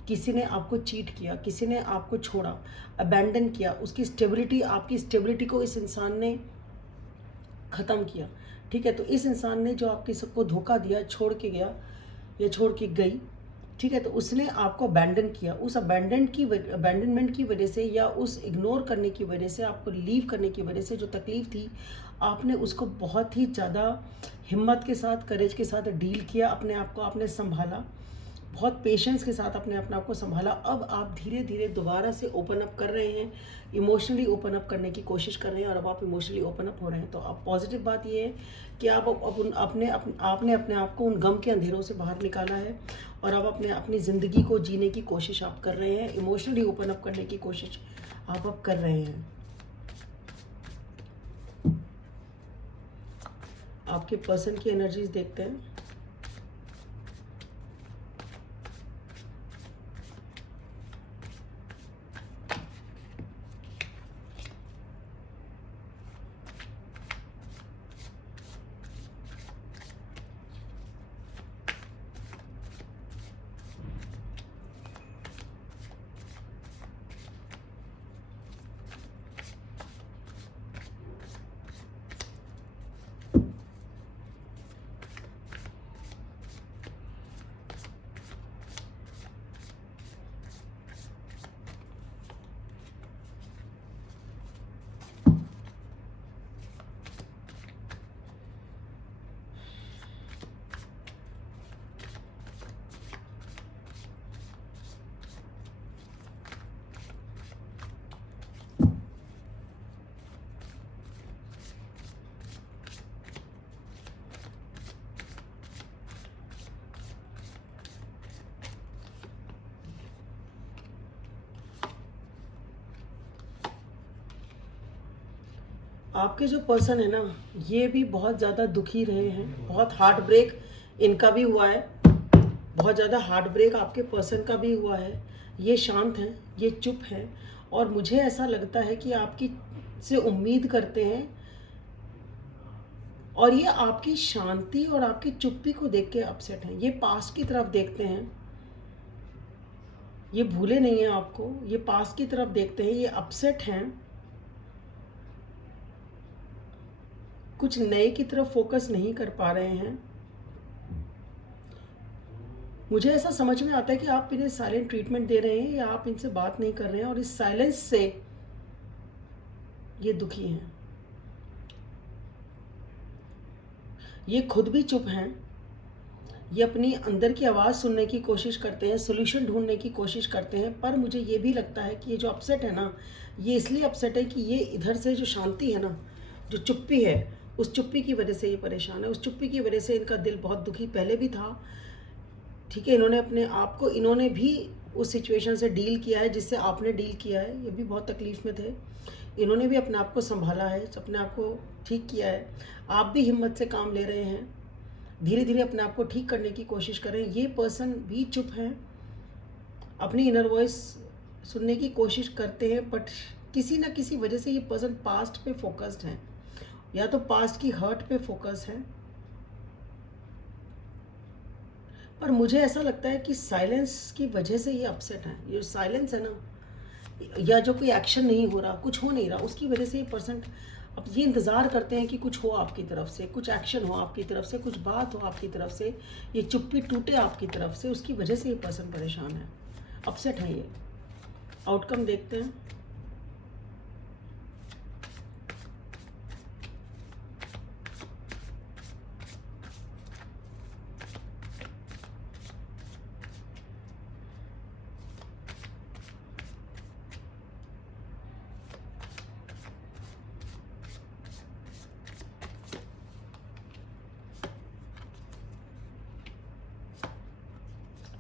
किसी ने आपको चीट किया, किसी ने आपको छोड़ा, अबैंडन किया, उसकी स्टेबिलिटी, आपकी स्टेबिलिटी को इस इंसान ने ख़त्म किया, ठीक है। तो इस इंसान ने जो आपके सबको धोखा दिया, छोड़ के गया या छोड़ के गई, ठीक है, तो उसने आपको अबैंडन किया। उस अबैंडनमेंट की वजह से, या उस इग्नोर करने की वजह से, आपको लीव करने की वजह से जो तकलीफ़ थी, आपने उसको बहुत ही ज़्यादा हिम्मत के साथ, करेज के साथ डील किया। अपने आप को आपने संभाला, बहुत पेशेंस के साथ अपने आप को संभाला। अब आप धीरे धीरे दोबारा से ओपन अप कर रहे हैं, इमोशनली ओपन अप करने की कोशिश कर रहे हैं, और अब आप इमोशनली ओपन अप हो रहे हैं। तो अब पॉजिटिव बात ये है कि आप अब आपने अपने आप को उन गम के अंधेरों से बाहर निकाला है, और अब अपनी ज़िंदगी को जीने की कोशिश आप कर रहे हैं, इमोशनली ओपन अप करने की कोशिश आप अब कर रहे हैं। आपके पर्सन की एनर्जीज देखते हैं। आपके जो पर्सन है ना, ये भी बहुत ज़्यादा दुखी रहे हैं, बहुत हार्ट ब्रेक इनका भी हुआ है, बहुत ज़्यादा हार्ट ब्रेक आपके पर्सन का भी हुआ है। ये शांत हैं, ये चुप हैं, और मुझे ऐसा लगता है कि आपकी से उम्मीद करते हैं, और ये आपकी शांति और आपकी चुप्पी को देख के अपसेट हैं। ये पास्ट की तरफ देखते हैं, ये भूले नहीं हैं आपको, ये पास्ट की तरफ देखते हैं, ये अपसेट हैं, कुछ नए की तरफ फोकस नहीं कर पा रहे हैं। मुझे ऐसा समझ में आता है कि आप इन्हें साइलेंट ट्रीटमेंट दे रहे हैं या आप इनसे बात नहीं कर रहे हैं, और इस साइलेंस से ये दुखी हैं। ये खुद भी चुप हैं, ये अपनी अंदर की आवाज़ सुनने की कोशिश करते हैं, सोल्यूशन ढूंढने की कोशिश करते हैं, पर मुझे ये भी लगता है कि ये जो अपसेट है ना, ये इसलिए अपसेट है कि ये इधर से जो शांति है ना, जो चुप्पी है, उस चुप्पी की वजह से ये परेशान है। उस चुप्पी की वजह से इनका दिल बहुत दुखी पहले भी था, ठीक है। इन्होंने अपने आप को, इन्होंने भी उस सिचुएशन से डील किया है जिससे आपने डील किया है। ये भी बहुत तकलीफ़ में थे, इन्होंने भी अपने आप को संभाला है, अपने आप को ठीक किया है। आप भी हिम्मत से काम ले रहे हैं, धीरे धीरे अपने आप को ठीक करने की कोशिश करें। ये पर्सन भी चुप हैं, अपनी इनर वॉइस सुनने की कोशिश करते हैं, बट किसी ना किसी वजह से ये पर्सन पास्ट पे फोकस्ड हैं, या तो पास्ट की हर्ट पे फोकस है। पर मुझे ऐसा लगता है कि साइलेंस की वजह से ये अपसेट हैं। ये साइलेंस है ना, या जो कोई एक्शन नहीं हो रहा, कुछ हो नहीं रहा, उसकी वजह से ये पर्सन अब ये इंतज़ार करते हैं कि कुछ हो आपकी तरफ से, कुछ एक्शन हो आपकी तरफ से, कुछ बात हो आपकी तरफ से, ये चुप्पी टूटे आपकी तरफ से, उसकी वजह से ये पर्सन परेशान है, अपसेट है। ये आउटकम देखते हैं।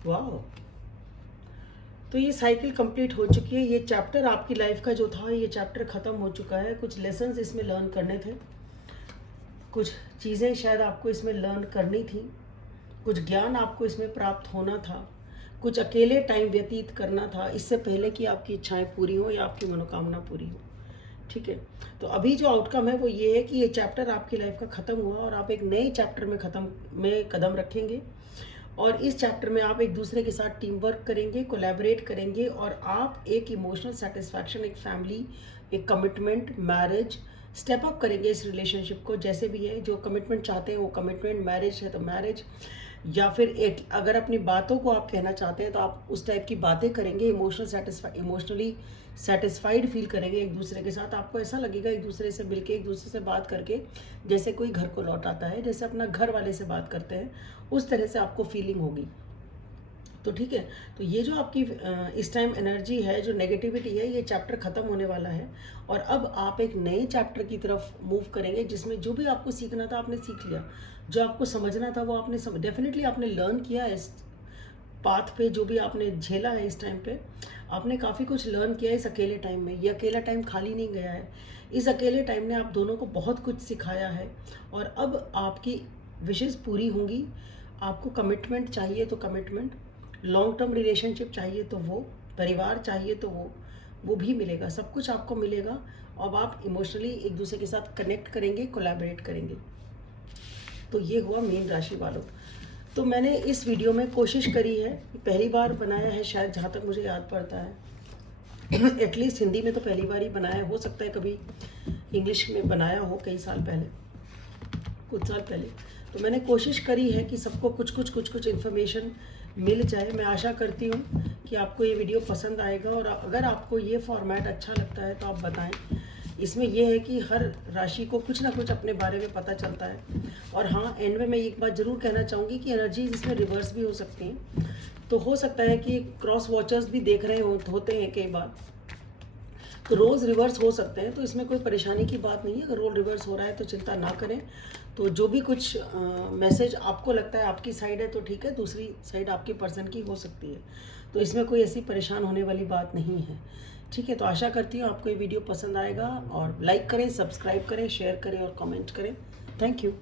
वाह, तो ये साइकिल कंप्लीट हो चुकी है। ये चैप्टर आपकी लाइफ का जो था, ये चैप्टर ख़त्म हो चुका है। कुछ लेसन्स इसमें लर्न करने थे, कुछ चीज़ें शायद आपको इसमें लर्न करनी थी, कुछ ज्ञान आपको इसमें प्राप्त होना था, कुछ अकेले टाइम व्यतीत करना था इससे पहले कि आपकी इच्छाएं पूरी हो या आपकी मनोकामना पूरी हो, ठीक है। तो अभी जो आउटकम है वो ये है कि ये चैप्टर आपकी लाइफ का ख़त्म हुआ और आप एक नए चैप्टर में कदम रखेंगे, और इस चैप्टर में आप एक दूसरे के साथ टीम वर्क करेंगे, कोलैबोरेट करेंगे, और आप एक इमोशनल सेटिस्फैक्शन, एक फैमिली, एक कमिटमेंट, मैरिज स्टेप अप करेंगे इस रिलेशनशिप को। जैसे भी है, जो कमिटमेंट चाहते हैं वो कमिटमेंट, मैरिज है तो मैरिज, या फिर एक अगर अपनी बातों को आप कहना चाहते हैं तो आप उस टाइप की बातें करेंगे। इमोशनली सेटिस्फाइड फील करेंगे एक दूसरे के साथ। आपको ऐसा लगेगा एक दूसरे से मिलके, एक दूसरे से बात करके, जैसे कोई घर को लौट आता है, जैसे अपना घर वाले से बात करते हैं, उस तरह से आपको फीलिंग होगी। तो ठीक है, तो ये जो आपकी इस टाइम एनर्जी है, जो नेगेटिविटी है, ये चैप्टर ख़त्म होने वाला है, और अब आप एक नए चैप्टर की तरफ मूव करेंगे जिसमें जो भी आपको सीखना था आपने सीख लिया, जो आपको समझना था वो आपने डेफिनेटली आपने लर्न किया है। इस पाथ पे जो भी आपने झेला है इस टाइम पे, आपने काफ़ी कुछ लर्न किया है इस अकेले टाइम में। ये अकेला टाइम खाली नहीं गया है, इस अकेले टाइम ने आप दोनों को बहुत कुछ सिखाया है, और अब आपकी विशेज़ पूरी होंगी। आपको कमिटमेंट चाहिए तो कमिटमेंट, लॉन्ग टर्म रिलेशनशिप चाहिए तो वो, परिवार चाहिए तो वो भी मिलेगा, सब कुछ आपको मिलेगा। अब आप इमोशनली एक दूसरे के साथ कनेक्ट करेंगे, कोलैबोरेट करेंगे। तो ये हुआ मीन राशि वालों। तो मैंने इस वीडियो में कोशिश करी है, पहली बार बनाया है शायद, जहाँ तक मुझे याद पड़ता है एटलीस्ट हिंदी में तो पहली बार ही बनाया, हो सकता है कभी इंग्लिश में बनाया हो कई साल पहले, कुछ साल पहले। तो मैंने कोशिश करी है कि सबको कुछ इन्फॉर्मेशन मिल जाए। मैं आशा करती हूँ कि आपको ये वीडियो पसंद आएगा, और अगर आपको ये फॉर्मेट अच्छा लगता है तो आप बताएं। इसमें यह है कि हर राशि को कुछ ना कुछ अपने बारे में पता चलता है। और हाँ, एंड में मैं एक बात ज़रूर कहना चाहूँगी कि एनर्जी इसमें रिवर्स भी हो सकती हैं, तो हो सकता है कि क्रॉस वॉचर्स भी देख रहे होते हैं कई बार, तो रोल्स रिवर्स हो सकते हैं, तो इसमें कोई परेशानी की बात नहीं है। अगर रोल रिवर्स हो रहा है तो चिंता ना करें। तो जो भी कुछ मैसेज आपको लगता है आपकी साइड है तो ठीक है, दूसरी साइड आपके पर्सन की हो सकती है, तो इसमें कोई ऐसी परेशान होने वाली बात नहीं है, ठीक है। तो आशा करती हूँ आपको ये वीडियो पसंद आएगा, और लाइक करें, सब्सक्राइब करें, शेयर करें और कमेंट करें। Thank you.